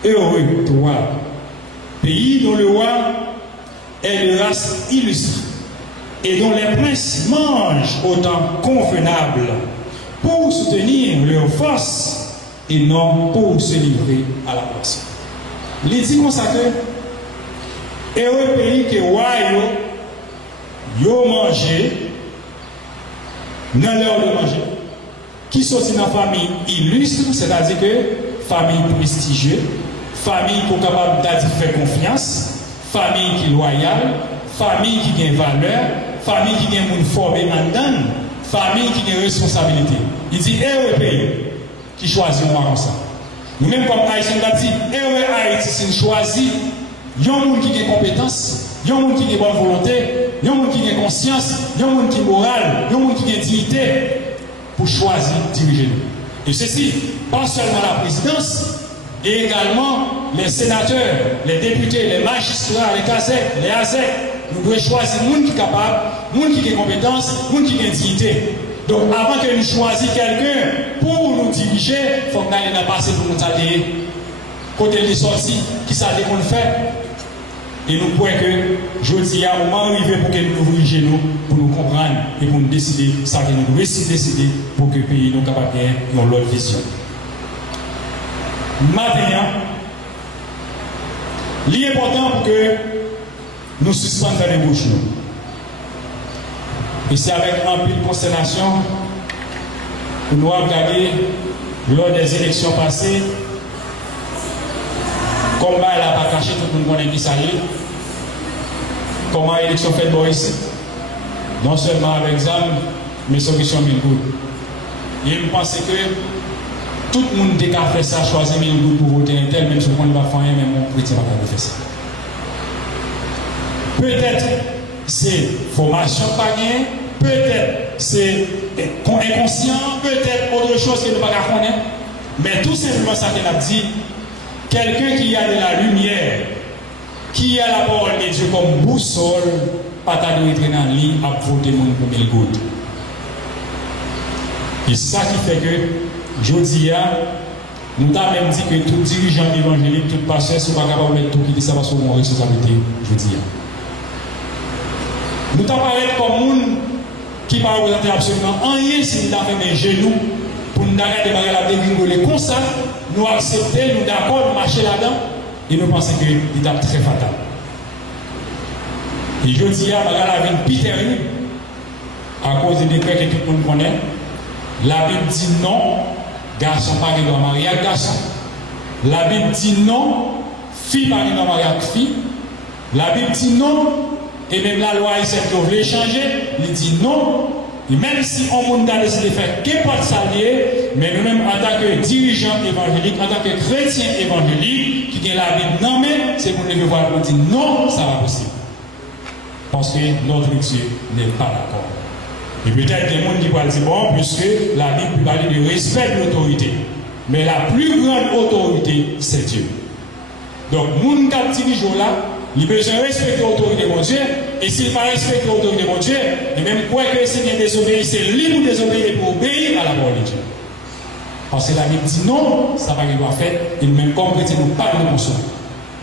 heureux toi, pays dont le roi est de race illustre et dont les princes mangent au temps convenable pour soutenir leur force et non pour se livrer à la passion. Il dit comme ça que heureux pays que roi yo mangé dans l'heure de manger, qui sont dans la famille illustre, c'est-à-dire que famille prestigieuse, famille qui est capable de faire confiance, famille qui est loyale, famille qui a valeur, famille qui a une formée en dedans, famille qui a une responsabilité. Il dit heureux pays qui choisit moi comme ça. Nous-mêmes comme Haïtiens, on dit heureux Haïti si nous choisissons un monde qui a compétence, un monde qui a bonne volonté, un monde qui a conscience, un monde qui est moral, un monde qui a dignité pour choisir diriger nous. Et ceci, pas seulement la présidence, et également les sénateurs, les députés, les magistrats, les CASEC, les ASEC. Nous devons choisir le monde qui est capable, le monde qui a compétence, le monde qui a dignité. Donc avant que nous choisissions quelqu'un pour nous diriger, il faut que nous ayons passé pour nous aller côté des sorties, qui ça qu'on fait. Et nous pouvons que je dis à un moment arrivé pour que nous ouvrions chez nous, pour nous comprendre et pour nous décider ça que nous devons décider pour que le pays nous capable de gagner une autre vision. Maintenant, l'important pour que nous suspendions les bouches. Et c'est avec un peu de consternation que nous avons regardé lors des élections passées. Comment elle n'a pas caché tout le monde connaît qui ça y est. Comment l'élection fait bon ici. Non seulement avec ZAM, mais solution 1000 gouttes. Et je pense que tout le monde qui a fait ça, choisir 1000 gouttes pour voter un tel, même si on ne va pas faire rien, mais mon chrétien va pas faire ça. Peut-être c'est formation pas gain, peut-être c'est inconscient, peut-être autre chose que nous ne pouvons pas connaître. Mais tout simplement ça qu'elle a dit. Quelqu'un qui a de la lumière, qui a la parole de Dieu comme boussole, pas ta de rentrer dans la ligne à voter mon pour 1000 gouttes. Et c'est ça qui fait que, je dis, nous avons même dit que tout dirigeant évangélique, tout pasteur, ne sont pas capables de mettre tout qui dit ça parce qu'on a responsabilité, je dis. Nous avons parlé comme monde qui ne va représenter absolument rien si nous avons mes genoux pour nous arrêter de la dégringoler comme ça. Nous accepter, nous d'accord, nous marcher là-dedans, et nous pensons que c'est très fatal. Et je dis à la vie Peter, à cause des décrets que tout le monde connaît, la Bible dit non, garçon pas de mariage garçon. La Bible dit non, fille pas de mariage fille. La Bible dit non, et même la loi ici qui veut changer, il dit non. Et même si on a décidé de faire qu'importe ça lié, mais nous-mêmes en tant que dirigeants évangéliques, en tant que chrétiens évangéliques, qui ont la Bible non, mais c'est pour nous voir pour dire non, ça va possible. Parce que notre Dieu n'est pas d'accord. Et peut-être des gens qui vont dire bon, puisque la Bible parle de respect de l'autorité. Mais la plus grande autorité, c'est Dieu. Donc, nous qui dirigeons là, il a besoin de respecter l'autorité de mon Dieu. Et s'il ne pas respecter l'autorité de mon Dieu, et même quoi que c'est bien désobéir, c'est libre de désobéir pour obéir à la parole de Dieu. Parce que la Bible dit non, ça va qu'il doit faire, et nous-mêmes comme chrétiens, nous pas de consommer.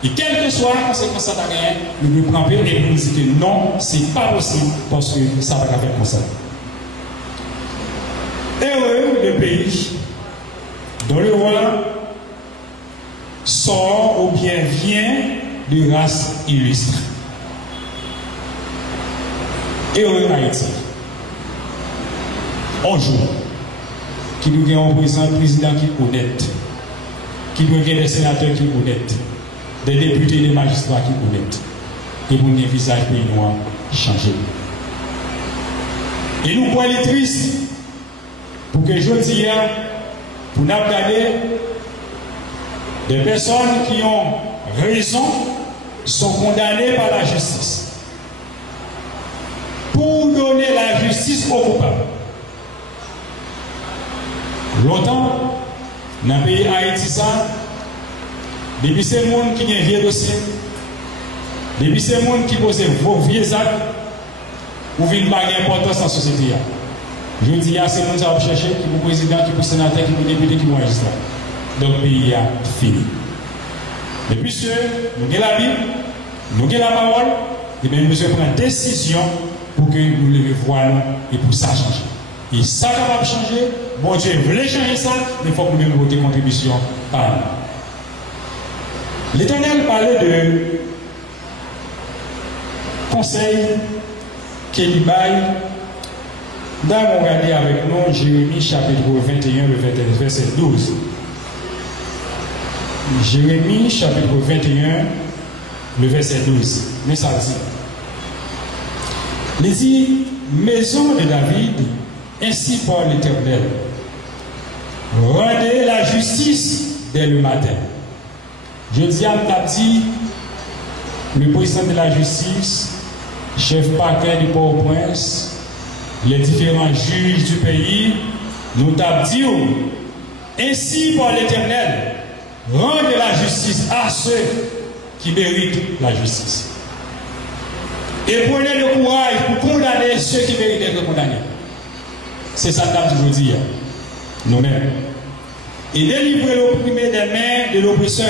Et quelle que soit la conséquence ça t'a gagné, nous devons prendre et nous dire que non, c'est pas possible, parce que ça va faire comme ça. Heureux le pays dont le roi sort ou bien vient de race illustre. Heureux Haïti. Un jour, qui nous gagne un président qui est honnête, qui nous gagne des sénateurs qui sont honnêtes, des députés et des magistrats qui sont honnêtes, et pour un visage pays noir changer. Et nous pouvons être tristes pour que je dise, pour nous regarder, des personnes qui ont raison sont condamnées par la justice. Pour donner la justice aux coupables. Longtemps, dans le pays Haïti, ça, depuis ces gens qui ont un vieux dossier, depuis ces gens qui posent vos vieux actes, ou viennent pas d'importance dans la société. Je dis à ces gens qui vont chercher, qui vont président, qui vont sénateur, qui vont député, qui vont magistrat. Donc le pays a fini. Mais puisque nous avons la Bible, nous avons la parole, et bien nous devons prendre une décision pour que nous levions voix et pour ça changer. Et ça capable de changer, bon Dieu voulait changer ça, mais il faut que nous même voter contribution par nous. L'Éternel parlait de conseil qu'il baille. Nous avons regardé avec nous Jérémie chapitre 21, le verset 12. Jérémie chapitre 21, le verset 12. Mais ça dit. Il dit, maison de David, ainsi parle l'Éternel. Rendez la justice dès le matin. Je dis à Tati, le président de la justice, chef parquet du Port-au-Prince, les différents juges du pays, nous t'avons dit, ainsi par l'Éternel, rendez la justice à ceux qui méritent la justice. Et prenez le courage pour condamner ceux qui méritent d'être condamnés. C'est ça que nous avons toujours dit, nous-mêmes. Et délivrer l'opprimé des mains de l'oppresseur,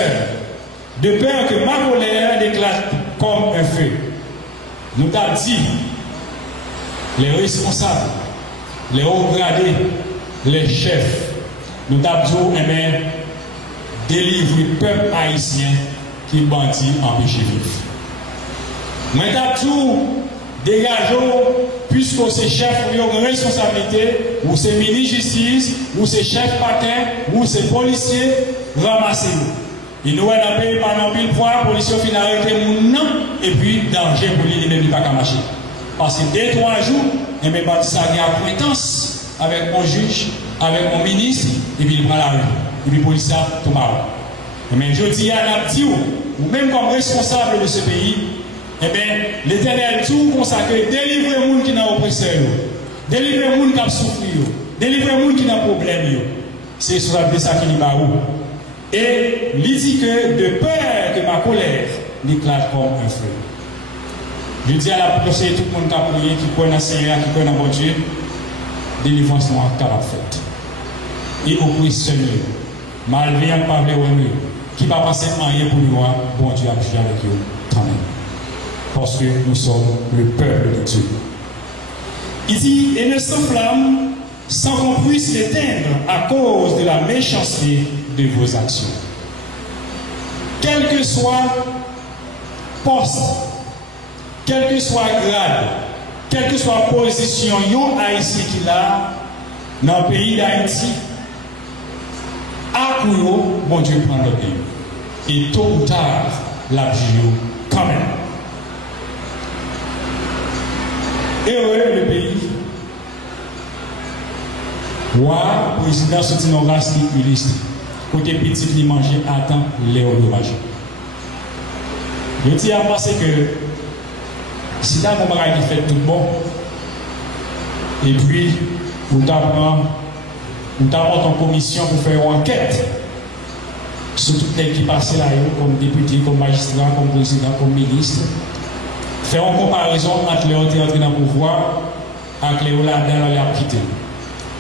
de peur que ma colère éclate comme un feu. Nous t'avons dit, les responsables, les hauts gradés, les chefs, nous t'avons dit, délivrer le peuple haïtien qui bandit empêché vivre. Moi t'avons dégageons, puisque ces chefs ont une responsabilité, ou ces ministres-justice, ou ces chefs patins, ou ces policiers, ramassez-nous. Et nous, on a payé par nos pile poids, les policiers finissent arrêter mon nom, et puis danger pour lui, même pas qu'à marcher. Parce que 2-3 jours, et même ça a une acquaintance avec mon juge, avec mon ministre, et puis il prend la rue. Et puis le policier tombe à mais je dis à l'abdi, ou même comme responsable de ce pays, eh bien, l'Éternel tout consacré, délivrer les gens qui sont oppresseurs, délivrer les gens qui ont souffert, délivrer les gens qui ont problème. C'est sur la ça qui dit et il dit que de peur que ma colère n'éclate comme un feu. Je dis à la procès, tout le monde qui a prié, qui connaît le Seigneur, qui connaît mon Dieu, délivrance noire capable de faire. Et oppression, malveillant par les hommes, qui va passer rien pour nous, bon Dieu a joué avec eux quand même. Parce que nous sommes le peuple de Dieu. Il dit, et ne s'enflamme sans qu'on puisse l'éteindre à cause de la méchanceté de vos actions. Quel que soit poste, quel que soit grade, quelle que soit position, yon haïtien qu'il a dans le pays d'Haïti, à Kouyo, bon Dieu prend le pays. Et tôt ou tard, la vie quand même. Heureux le pays. Roi, président, sorti dans la race illustre. Côté petit, il mangeait à temps, Léo Dommage. Je dis à penser que si là, mon mari fait tout bon, et puis, vous t'apprend en commission pour faire une enquête sur tout les qui passent là, comme député, comme magistrat, comme président, comme ministre, faire une comparaison entre les autres entrés dans le pouvoir et les autres dans la quitté.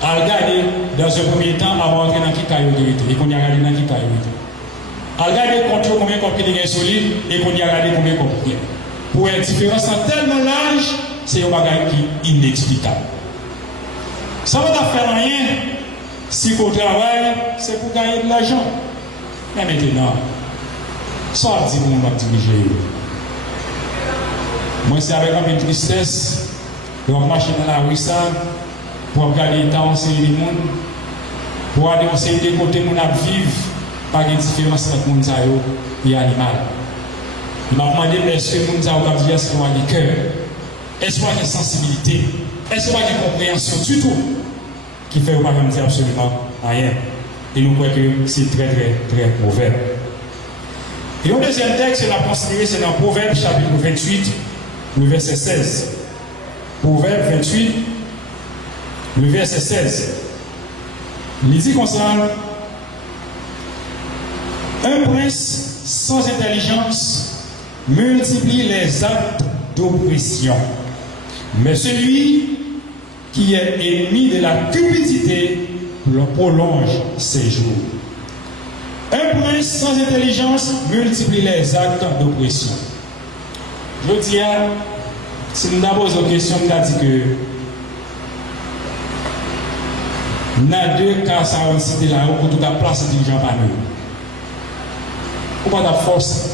À regarder dans un premier temps avant d'entrer dans qui caille autorité et qu'on y a regardé dans qui caille autorité. À regarder contre combien de est solide et qu'on y a regardé combien de est. Pour une différence tellement large, c'est un bagage qui est inexplicable. Ça ne va pas faire rien si qu'on travaille, c'est pour gagner de l'argent. Mais maintenant, ça dit pour moi diriger. Moi, c'est avec un peu de tristesse, je vais marcher dans la rue ça. Pour regarder les temps, c'est les gens, pour aller essayer de côté mon vivre, pas de différence entre les gens et les animaux. Il m'a demandé est-ce que les gens ont des cœurs, est-ce qu'il y a une sensibilité, est-ce qu'il y a une compréhension du tout, qui fait pas même dire absolument rien. Et nous croyons que c'est très très très mauvais. Et le deuxième texte, c'est considéré, c'est dans Proverbe chapitre 28, le verset 16. Proverbe 28. Le verset 16. Il dit comme ça, un prince sans intelligence multiplie les actes d'oppression, mais celui qui est ennemi de la cupidité prolonge ses jours. Un prince sans intelligence multiplie les actes d'oppression. Je dis, si nous avons posé une question, nous avons dit que dans deux cas, ça va citer là pour tout la place dirigeant par nous. Pourquoi tu force,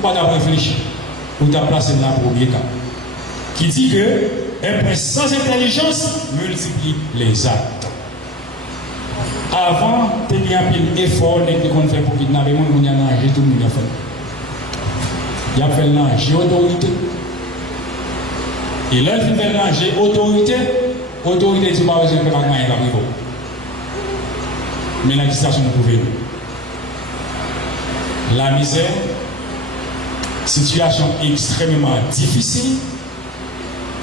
pourquoi tu réfléchir pour ta place dans le premier cas qui dit que un prince sans intelligence multiplie les actes. Avant, il y a un effort qu'on fait pour kidnapper, on y a nagé, tout le monde a fait. Il y a fait nager autorité. Et là, il fait nager autorité, autorité dit pas besoin de faire un moyen d'arriver. Mais la législation nous prouve. La misère, situation extrêmement difficile,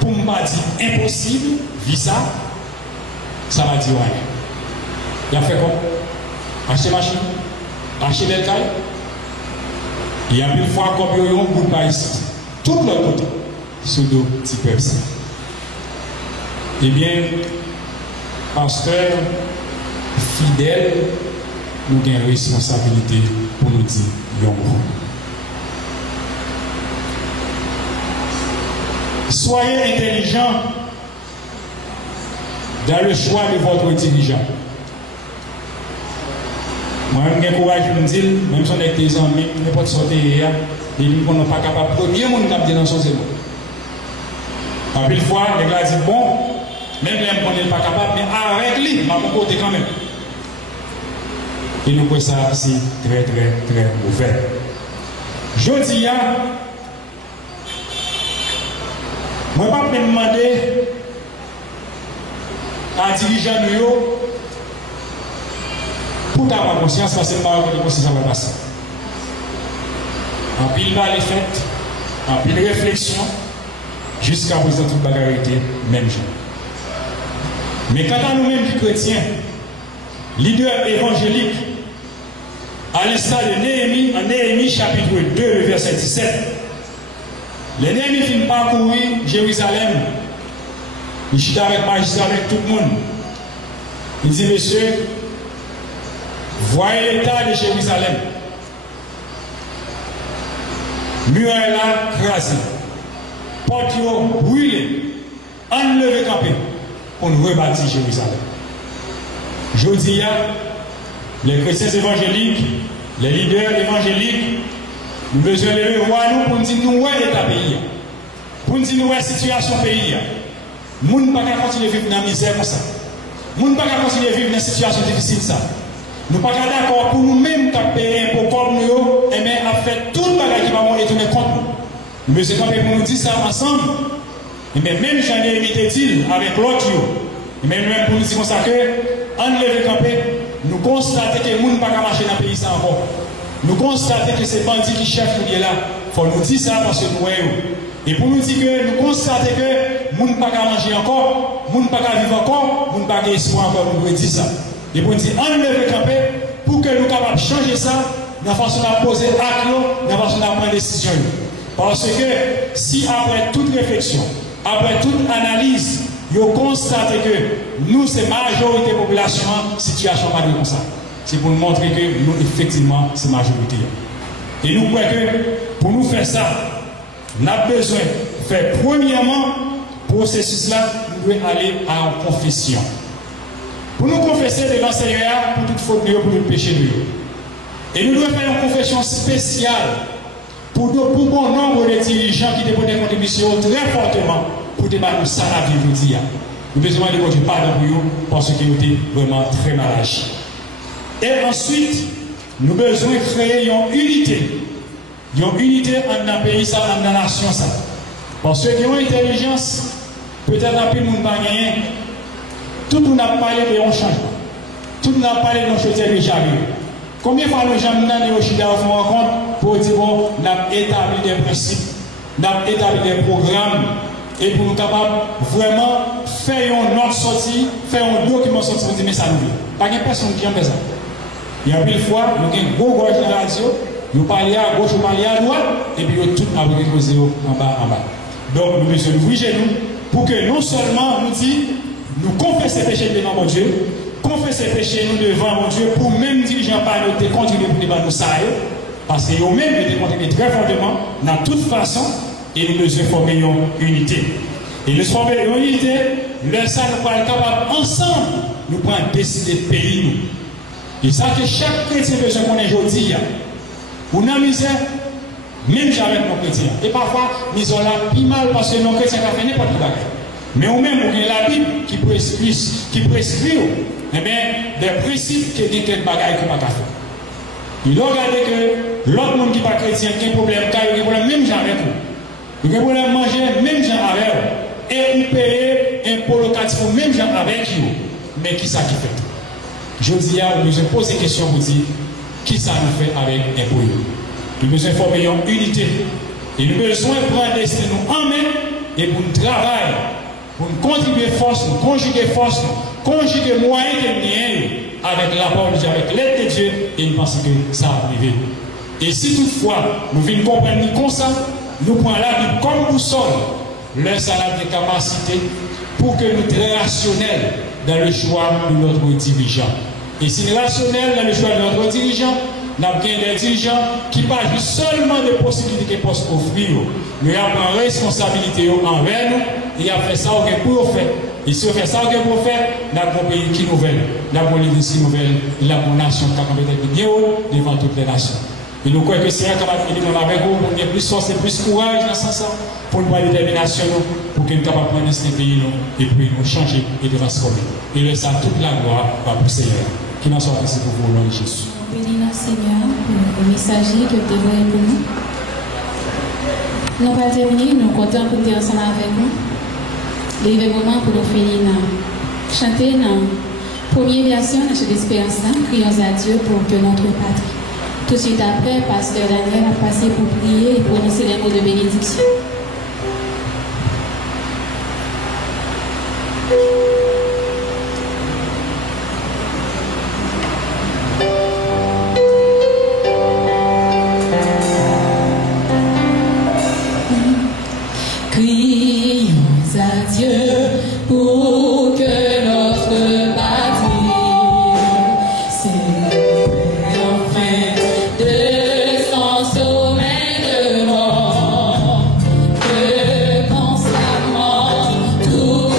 pour ne pas dire impossible, visa, ça va dire rien. Il a fait quoi? Acheter machine, acheter des cailles. Il y a une fois comme il y a un bout de païs, tout le côté, sur le petit peuple. Eh bien, pasteur fidèle, nous avons une responsabilité pour nous dire yon. Soyez intelligents dans le choix de votre dirigeant. Moi, j'ai le courage de me dire, même si on est des amis, on ne peut pas sortir hier, et nous ne sommes pas capables de premier monde qui dans son zéro. Après une fois, les gars disent, bon, même si on n'est pas capable, mais avec lui, on va côté quand même. Et nous voyons ça, c'est très, très, très mauvais. Je dis, moi, je ne vais pas me demander à dirigeant nous pour avoir conscience, parce que je ne sais pas ça va passer. En pile les fêtes, en pile réflexion, jusqu'à présent, toute bagarre était même jour. Mais quant à nous-mêmes, les chrétiens, leaders évangéliques, à l'instar de Néhémie, en Néhémie chapitre 2, verset 17, les Néhémie finissent par parcourir Jérusalem. Il chute avec magistrat, avec tout le monde. Il dit, monsieur, voyez l'état de Jérusalem. Muraille là, crasé. Porte brûlée. Enlevé campé. Pour nous rebâtir Jérusalem. Je dis, les chrétiens évangéliques, les leaders évangéliques, nous avons besoin de lever nous pour nous dire nous où est l'état pays. Pour nous dire nous où est la situation pays. Nous ne pouvons pas continuer à vivre dans la misère comme ça. Nous ne pouvons pas continuer à vivre dans une situation difficile ça. Nous ne pouvons pas d'accord pour nous-mêmes qui payer pour comme nous, et bien à faire tout le bagage qui va nous retourner contre nous. Nous devons camper pour nous dire ça ensemble. Et bien même j'en ai imité dit avec l'autre, et même pour nous dire comme ça que, en lever camper, nous constatons que nous ne pouvons pas marcher dans le pays ça encore. Nous constatons que ces bandits qui cherchent nous là, il faut nous dire ça parce que nous voyons. Et pour nous dire que nous constatons que nous ne pouvons pas manger encore, nous ne pouvons pas vivre encore, nous ne pouvons pas espoir encore, nous devons dire ça. Et pour nous dire, on devrait camper pour que nous soyons capables de changer ça, de la façon de poser acte, de la façon de prendre des décisions. Parce que si après toute réflexion, après toute analyse, vous constatez que nous, c'est majorité de la population, situation pas comme ça. C'est pour nous montrer que nous, effectivement, c'est majorité. Et nous croyons que pour nous faire ça, nous avons besoin de faire premièrement, processus-là, nous devons aller à une confession. Pour nous confesser devant le Seigneur pour toute faute, pour tout péché. Et nous devons faire une confession spéciale pour bon nombre de dirigeants qui déposent des contributions très fortement pour débattre ça la vie aujourd'hui. Nous devons demander que Dieu pardon pour eux parce qu'ils ont été vraiment très mal agi. Et ensuite, nous avons besoin de créer une unité. Une unité dans le pays, dans la nation. Parce que une intelligence, peut-être un peu de monde pas gagné. Tout le monde a parlé de un changement. Tout le monde a parlé de nos choses déjà arrivées. Combien de fois nous avons demandé aux Chida à faire rencontre pour dire bon, nous avons établi des principes, nous avons établi des programmes et pour nous capables vraiment faire une autre sortie, faire fait un document sorti, on dit, mais ça nous vient. Pas de personne qui en fait ça. Il y a une fois, nous avons un gros gorge dans la radio, nous parlons à gauche, nous parlons à droite, et puis nous tout avons reposé en bas, en bas. Donc, nous devons nous ouvrir nous pour que non seulement nous disons, nous confessons les péchés devant mon Dieu, confessons les péchés nous devant mon Dieu, pour même dirigeants par nous de continuer pour débattre nous ça, parce que nous-mêmes, nous devons continuer très fortement, dans toute façon, et nous devons former une unité. Et nous former une unité, le ça nous va être capable ensemble, nous pouvons décider de payer nous. Et ça que chaque chrétien besoin qu'on est aujourd'hui, pour nous misère, même avec nos chrétiens. Et parfois, nous sommes là plus mal parce que nos chrétiens ont fait n'importe quoi. Mais au même, il y a la Bible qui prescrit eh bien, des principes qui disent quelques bagages qu'on ne peut pas faire. Il doit regarder que l'autre monde qui n'est pas chrétien qui a un problème, car il a un problème même genre avec vous. Il a un problème manger même genre avec vous. Et vous payez un polo locatif même genre avec vous. Mais qui ça qui fait? Je dis à vous, je pose des questions pour dire qui ça nous fait avec un polo. Nous besoin de former une unité. Et nous besoin de prendre des nous en main et pour nous travailler, pour nous contribuer force, nous conjuguer force, nous conjuguer moyens de nous avec la parole de Dieu, avec l'aide de Dieu, et nous pensons que ça va arriver. Et si toutefois nous venons comprendre comme ça, nous prenons la Bible comme nous sommes, le salaire de capacité pour que nous soyons rationnels dans le choix de notre dirigeant. Et si nous sommes rationnels dans le choix de notre dirigeant, nous avons des dirigeants qui parlent seulement des possibilités qu'ils peuvent offrir. Nous avons une responsabilité envers nous et avons fait ça pour faire. Et si on fait ça pour faire, nous avons un pays qui nous veut. Nous avons une église qui nous veut. Nous avons une nation qui a été bien haut devant toutes les nations. Et nous croyons que c'est un capable de nous avec vous pour gagner plus force et plus courage dans ce sens pour nous avoir détermination pour que nous soyons capables de prendre ce pays et puis nous changer et de transformer. Et le ça, toute la gloire va pour le Seigneur. Qui n'en soit ici pour vous, au nom de Jésus. Bénis notre Seigneur pour le messager que tu as pour nous. Nous pas terminer, nous comptons pour être ensemble avec nous. Il est le moment pour nous finir chanter dans la première version de cette expérience là, crions à Dieu pour que notre patrie. Tout de suite après, Pasteur Daniel a passé pour prier et prononcer les mots de bénédiction. Constamment, tout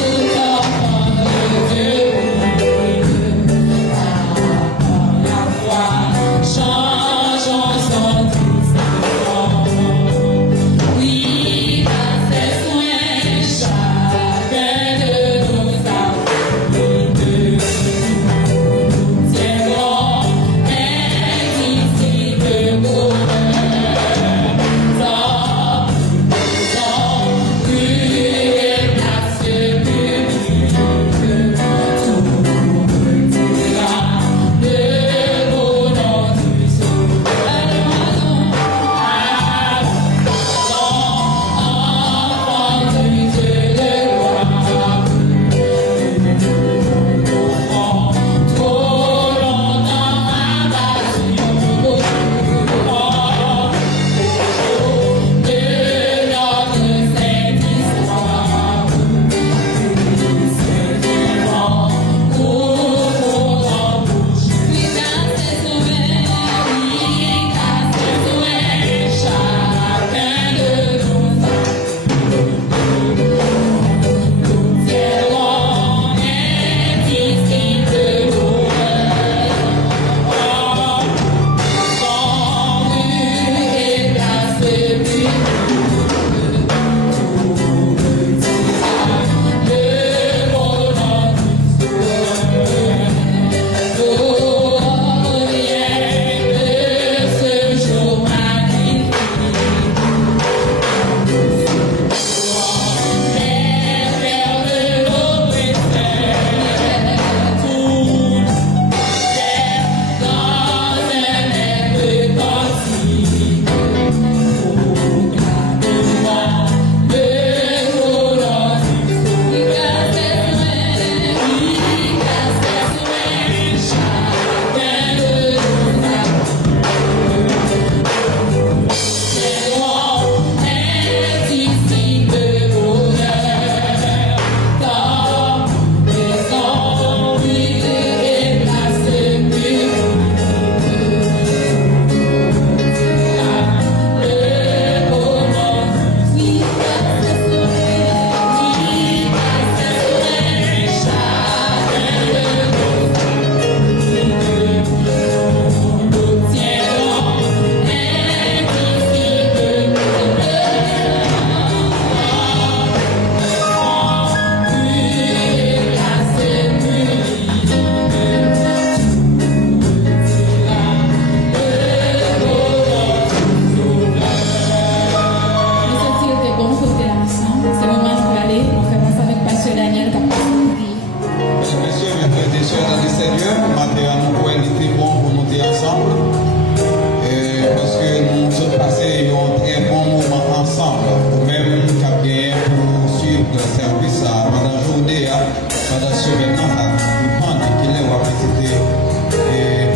pendant ce maintenant, ça dépend de quelle est la visiter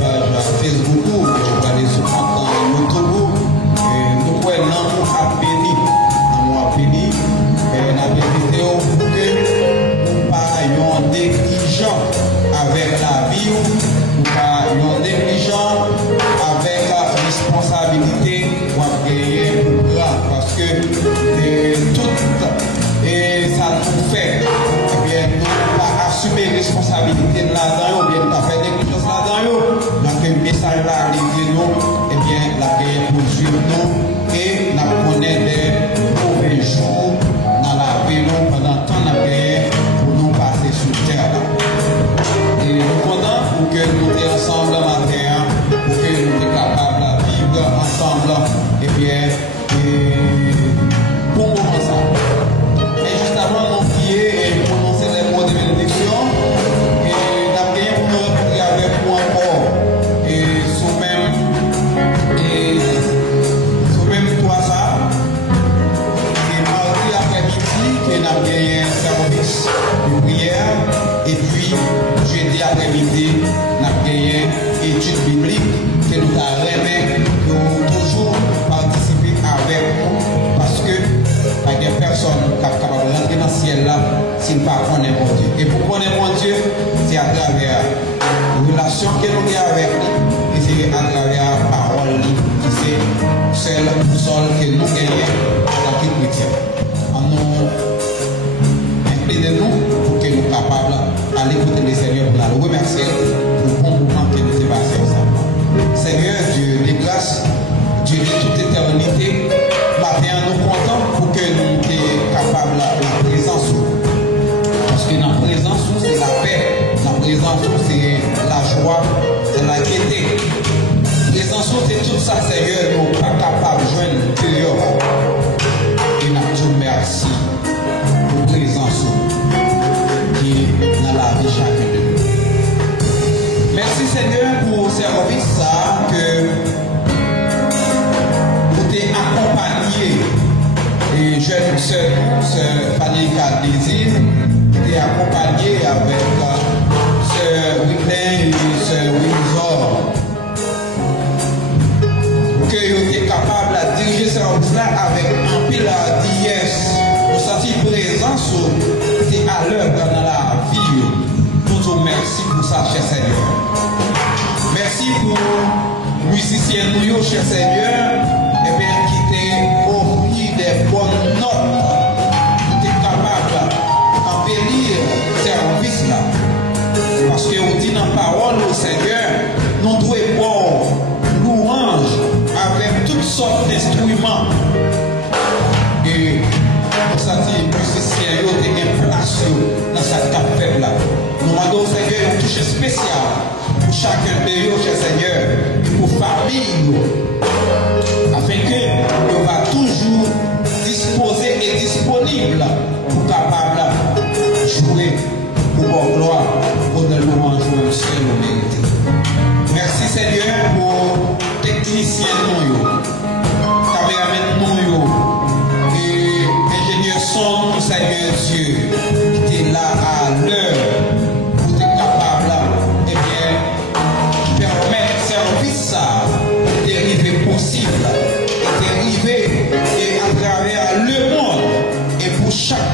page Facebook, ou je vais aller sur mon Togo. Nous pouvons nous appeler, la vidéo pour que nous pas négligents avec la vie, ou pas négligents avec la responsabilité pour gagner pour grave, parce que tout ça nous fait, eh bien, nous pas assumer responsabilité là-dedans, ou bien nous fait négligence là-dedans, donc le message là arrive nous, eh bien, la guerre poursuit nous et la connaît des mauvais jours dans la vie pendant tant de guerre pour nous passer sur terre. Et nous comptons pour que nous soyons ensemble matin, pour que nous soyons capables de vivre ensemble, et bien, pour moment ça. Et juste avant de nous prier et prononcer les mots de bénédiction, et nous avons pour nous répondre avec vous encore, et sous même toi ça, c'est mardi après-midi que nous avons gagné un service de prière, et puis jeudi après-midi, nous avons gagné une étude biblique que nous avons pour toujours participer avec nous, parce que il y a personne qui est capable de rentrer dans le ciel là s'il ne connaît pas mon Dieu. Et pour connaître mon Dieu, c'est à travers la relation que nous avons avec lui, et c'est à travers la parole qui c'est celle que nous gagnons dans le chrétien. En nous inclinons pour que nous soyons capables d'aller écouter le Seigneur pour nous remercier pour le bon moment que nous avons passé ensemble. Seigneur, Dieu des grâces, Dieu de toute éternité, matin nous comptons pour que nous soyons capables de la présence. Parce que la présence, c'est la paix, la présence, c'est la joie, c'est la gaieté. La présence, c'est tout ça, Seigneur, nous ne sommes pas capables de joindre l'intérieur. Et nous te merci pour la présence qui est dans la vie de chacun de nous. Merci, Seigneur, pour le service ça que accompagné et jeune sœur Fanny Désir, était accompagné avec sœur Whitney et sœur Windsor, que vous êtes capable de diriger ce service-là avec un pile d'IS, pour sentir présence et à l'heure dans la vie. Nous vous merci pour ça, cher Seigneur. Merci pour musiciens nous, cher Seigneur. Eh bien, qui t'a offert des bonnes notes, qui t'es capable d'embellir ce service-là. Parce que on dit dans la parole au Seigneur, nous devons boire louange avec toutes sortes d'instruments. Et nous savons que les musiciens ont une place dans cette capelle-là. Nous demandons au Seigneur une touche spéciale pour chacun de eux, cher Seigneur, et pour famille. Afin que nous va toujours disposer et disponible pour capable jouer pour votre gloire, pour de louange, pour ce que nous méritons. Merci Seigneur pour techniciens nous, caméramen nous, et ingénieurs son, Seigneur Dieu, qui est là à l'heure pour être capable, eh bien, permettre service ça dériver possible, et dériver et à travers le monde, et pour chaque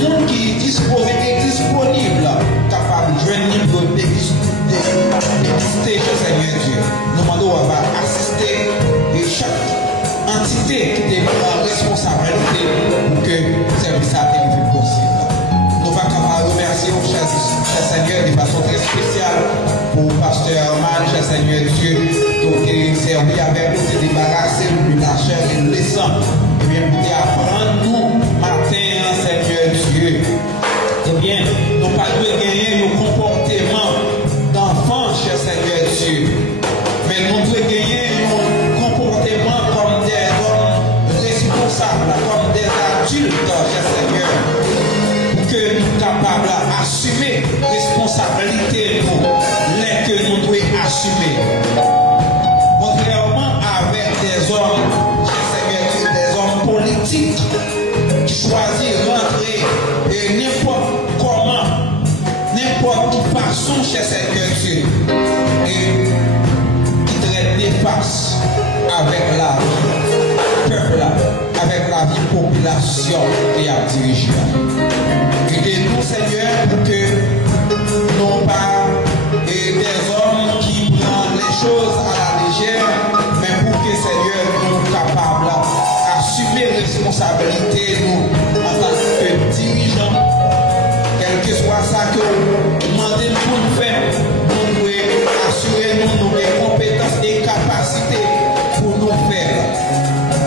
monde qui est disposé et disponible, capable de joindre d'éxister, Seigneur Dieu. Nous demandons à assister et chaque entité qui est en responsabilité pour que le service a été possible. Nous allons capables de remercier au cher Seigneur de façon très spéciale pour Pasteur Man, cher Seigneur Dieu, qui est servi avec nous, qui est débarrassé de la chair et de sang. Et bien, pour apprendre nous, matin, Seigneur Dieu, eh bien, nous pas de gagner nos comportements d'enfants, cher Seigneur Dieu, mais nous devons gagner nos comportements comme des hommes responsables, comme des adultes, cher Seigneur, pour que nous soyons capables d'assumer responsabilité les que nous devons assumer. Contrairement avec des hommes, cher Seigneur Dieu, des hommes politiques qui choisissent rentrer et n'importe comment façon, cher Seigneur Dieu, et qui traite néfaste avec la peuple, avec la vie population et à diriger. Aidez-nous, Seigneur, pour que non pas des hommes qui prennent les choses à la légère, mais pour que, Seigneur, nous soyons capables d'assumer responsabilité, nous, en tant que dirigeants, quel que soit ça que vous demandez pour nous faire, nous devons assurer nous des compétences et capacités pour nous faire.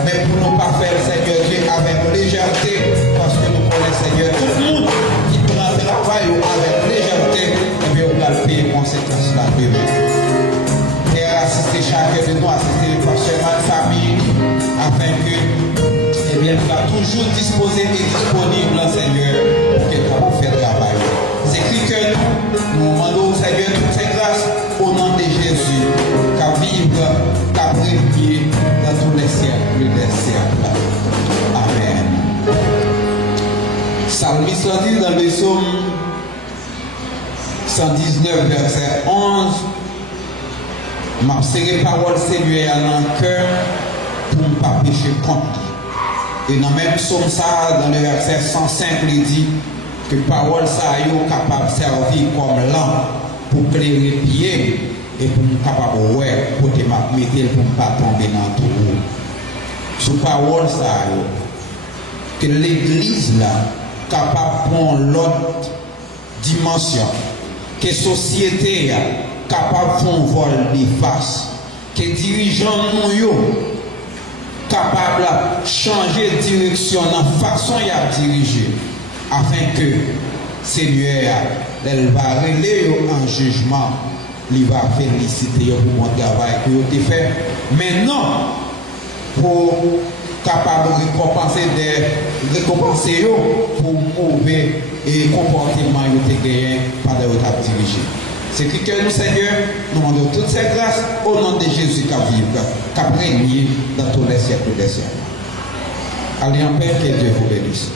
Mais pour ne pas faire, Seigneur Dieu, avec légèreté, parce que nous connaissons, Seigneur, tout le monde qui prend le travail avec légèreté, et bien, on va payer les conséquences là demain. Et assister chacun de nous, assister les pasteurs de famille, afin que, eh bien, nous sommes toujours disposés et disponibles, Seigneur, pour que nous puissions faire le travail. C'est que nous demandons, Seigneur, toutes ces grâces au nom de Jésus, qu'à vivre, qu'à briller dans tous les siècles des siècles. Amen. Psalmiste dit dans le psaume 119, verset 11, m'a serré parole Seigneur dans le cœur pour ne pas pécher contre lui. Et dans le même psaume, ça, dans le verset 105, il dit que parole ça est capable de servir comme lampe pour clairer pied et pour nous capable ouais pour te mettre pour ne pas tomber dans tout. Sous parole ça que l'église là capable de prendre l'autre dimension, que société capable de faire un vol de face, que dirigeants nous capable de changer de direction dans la façon de diriger, afin que Seigneur elle va relayer en jugement, il va féliciter pour mon travail que vous avez fait. Maintenant, pour capable de récompenser pour mauvais et comportement que vous avez gagné pendant que vous avez dirigé. C'est que nous, Seigneur, nous demandons toutes ces grâces au nom de Jésus qui vive, qui règne dans tous les siècles des siècles. Allez en paix, que Dieu vous bénisse.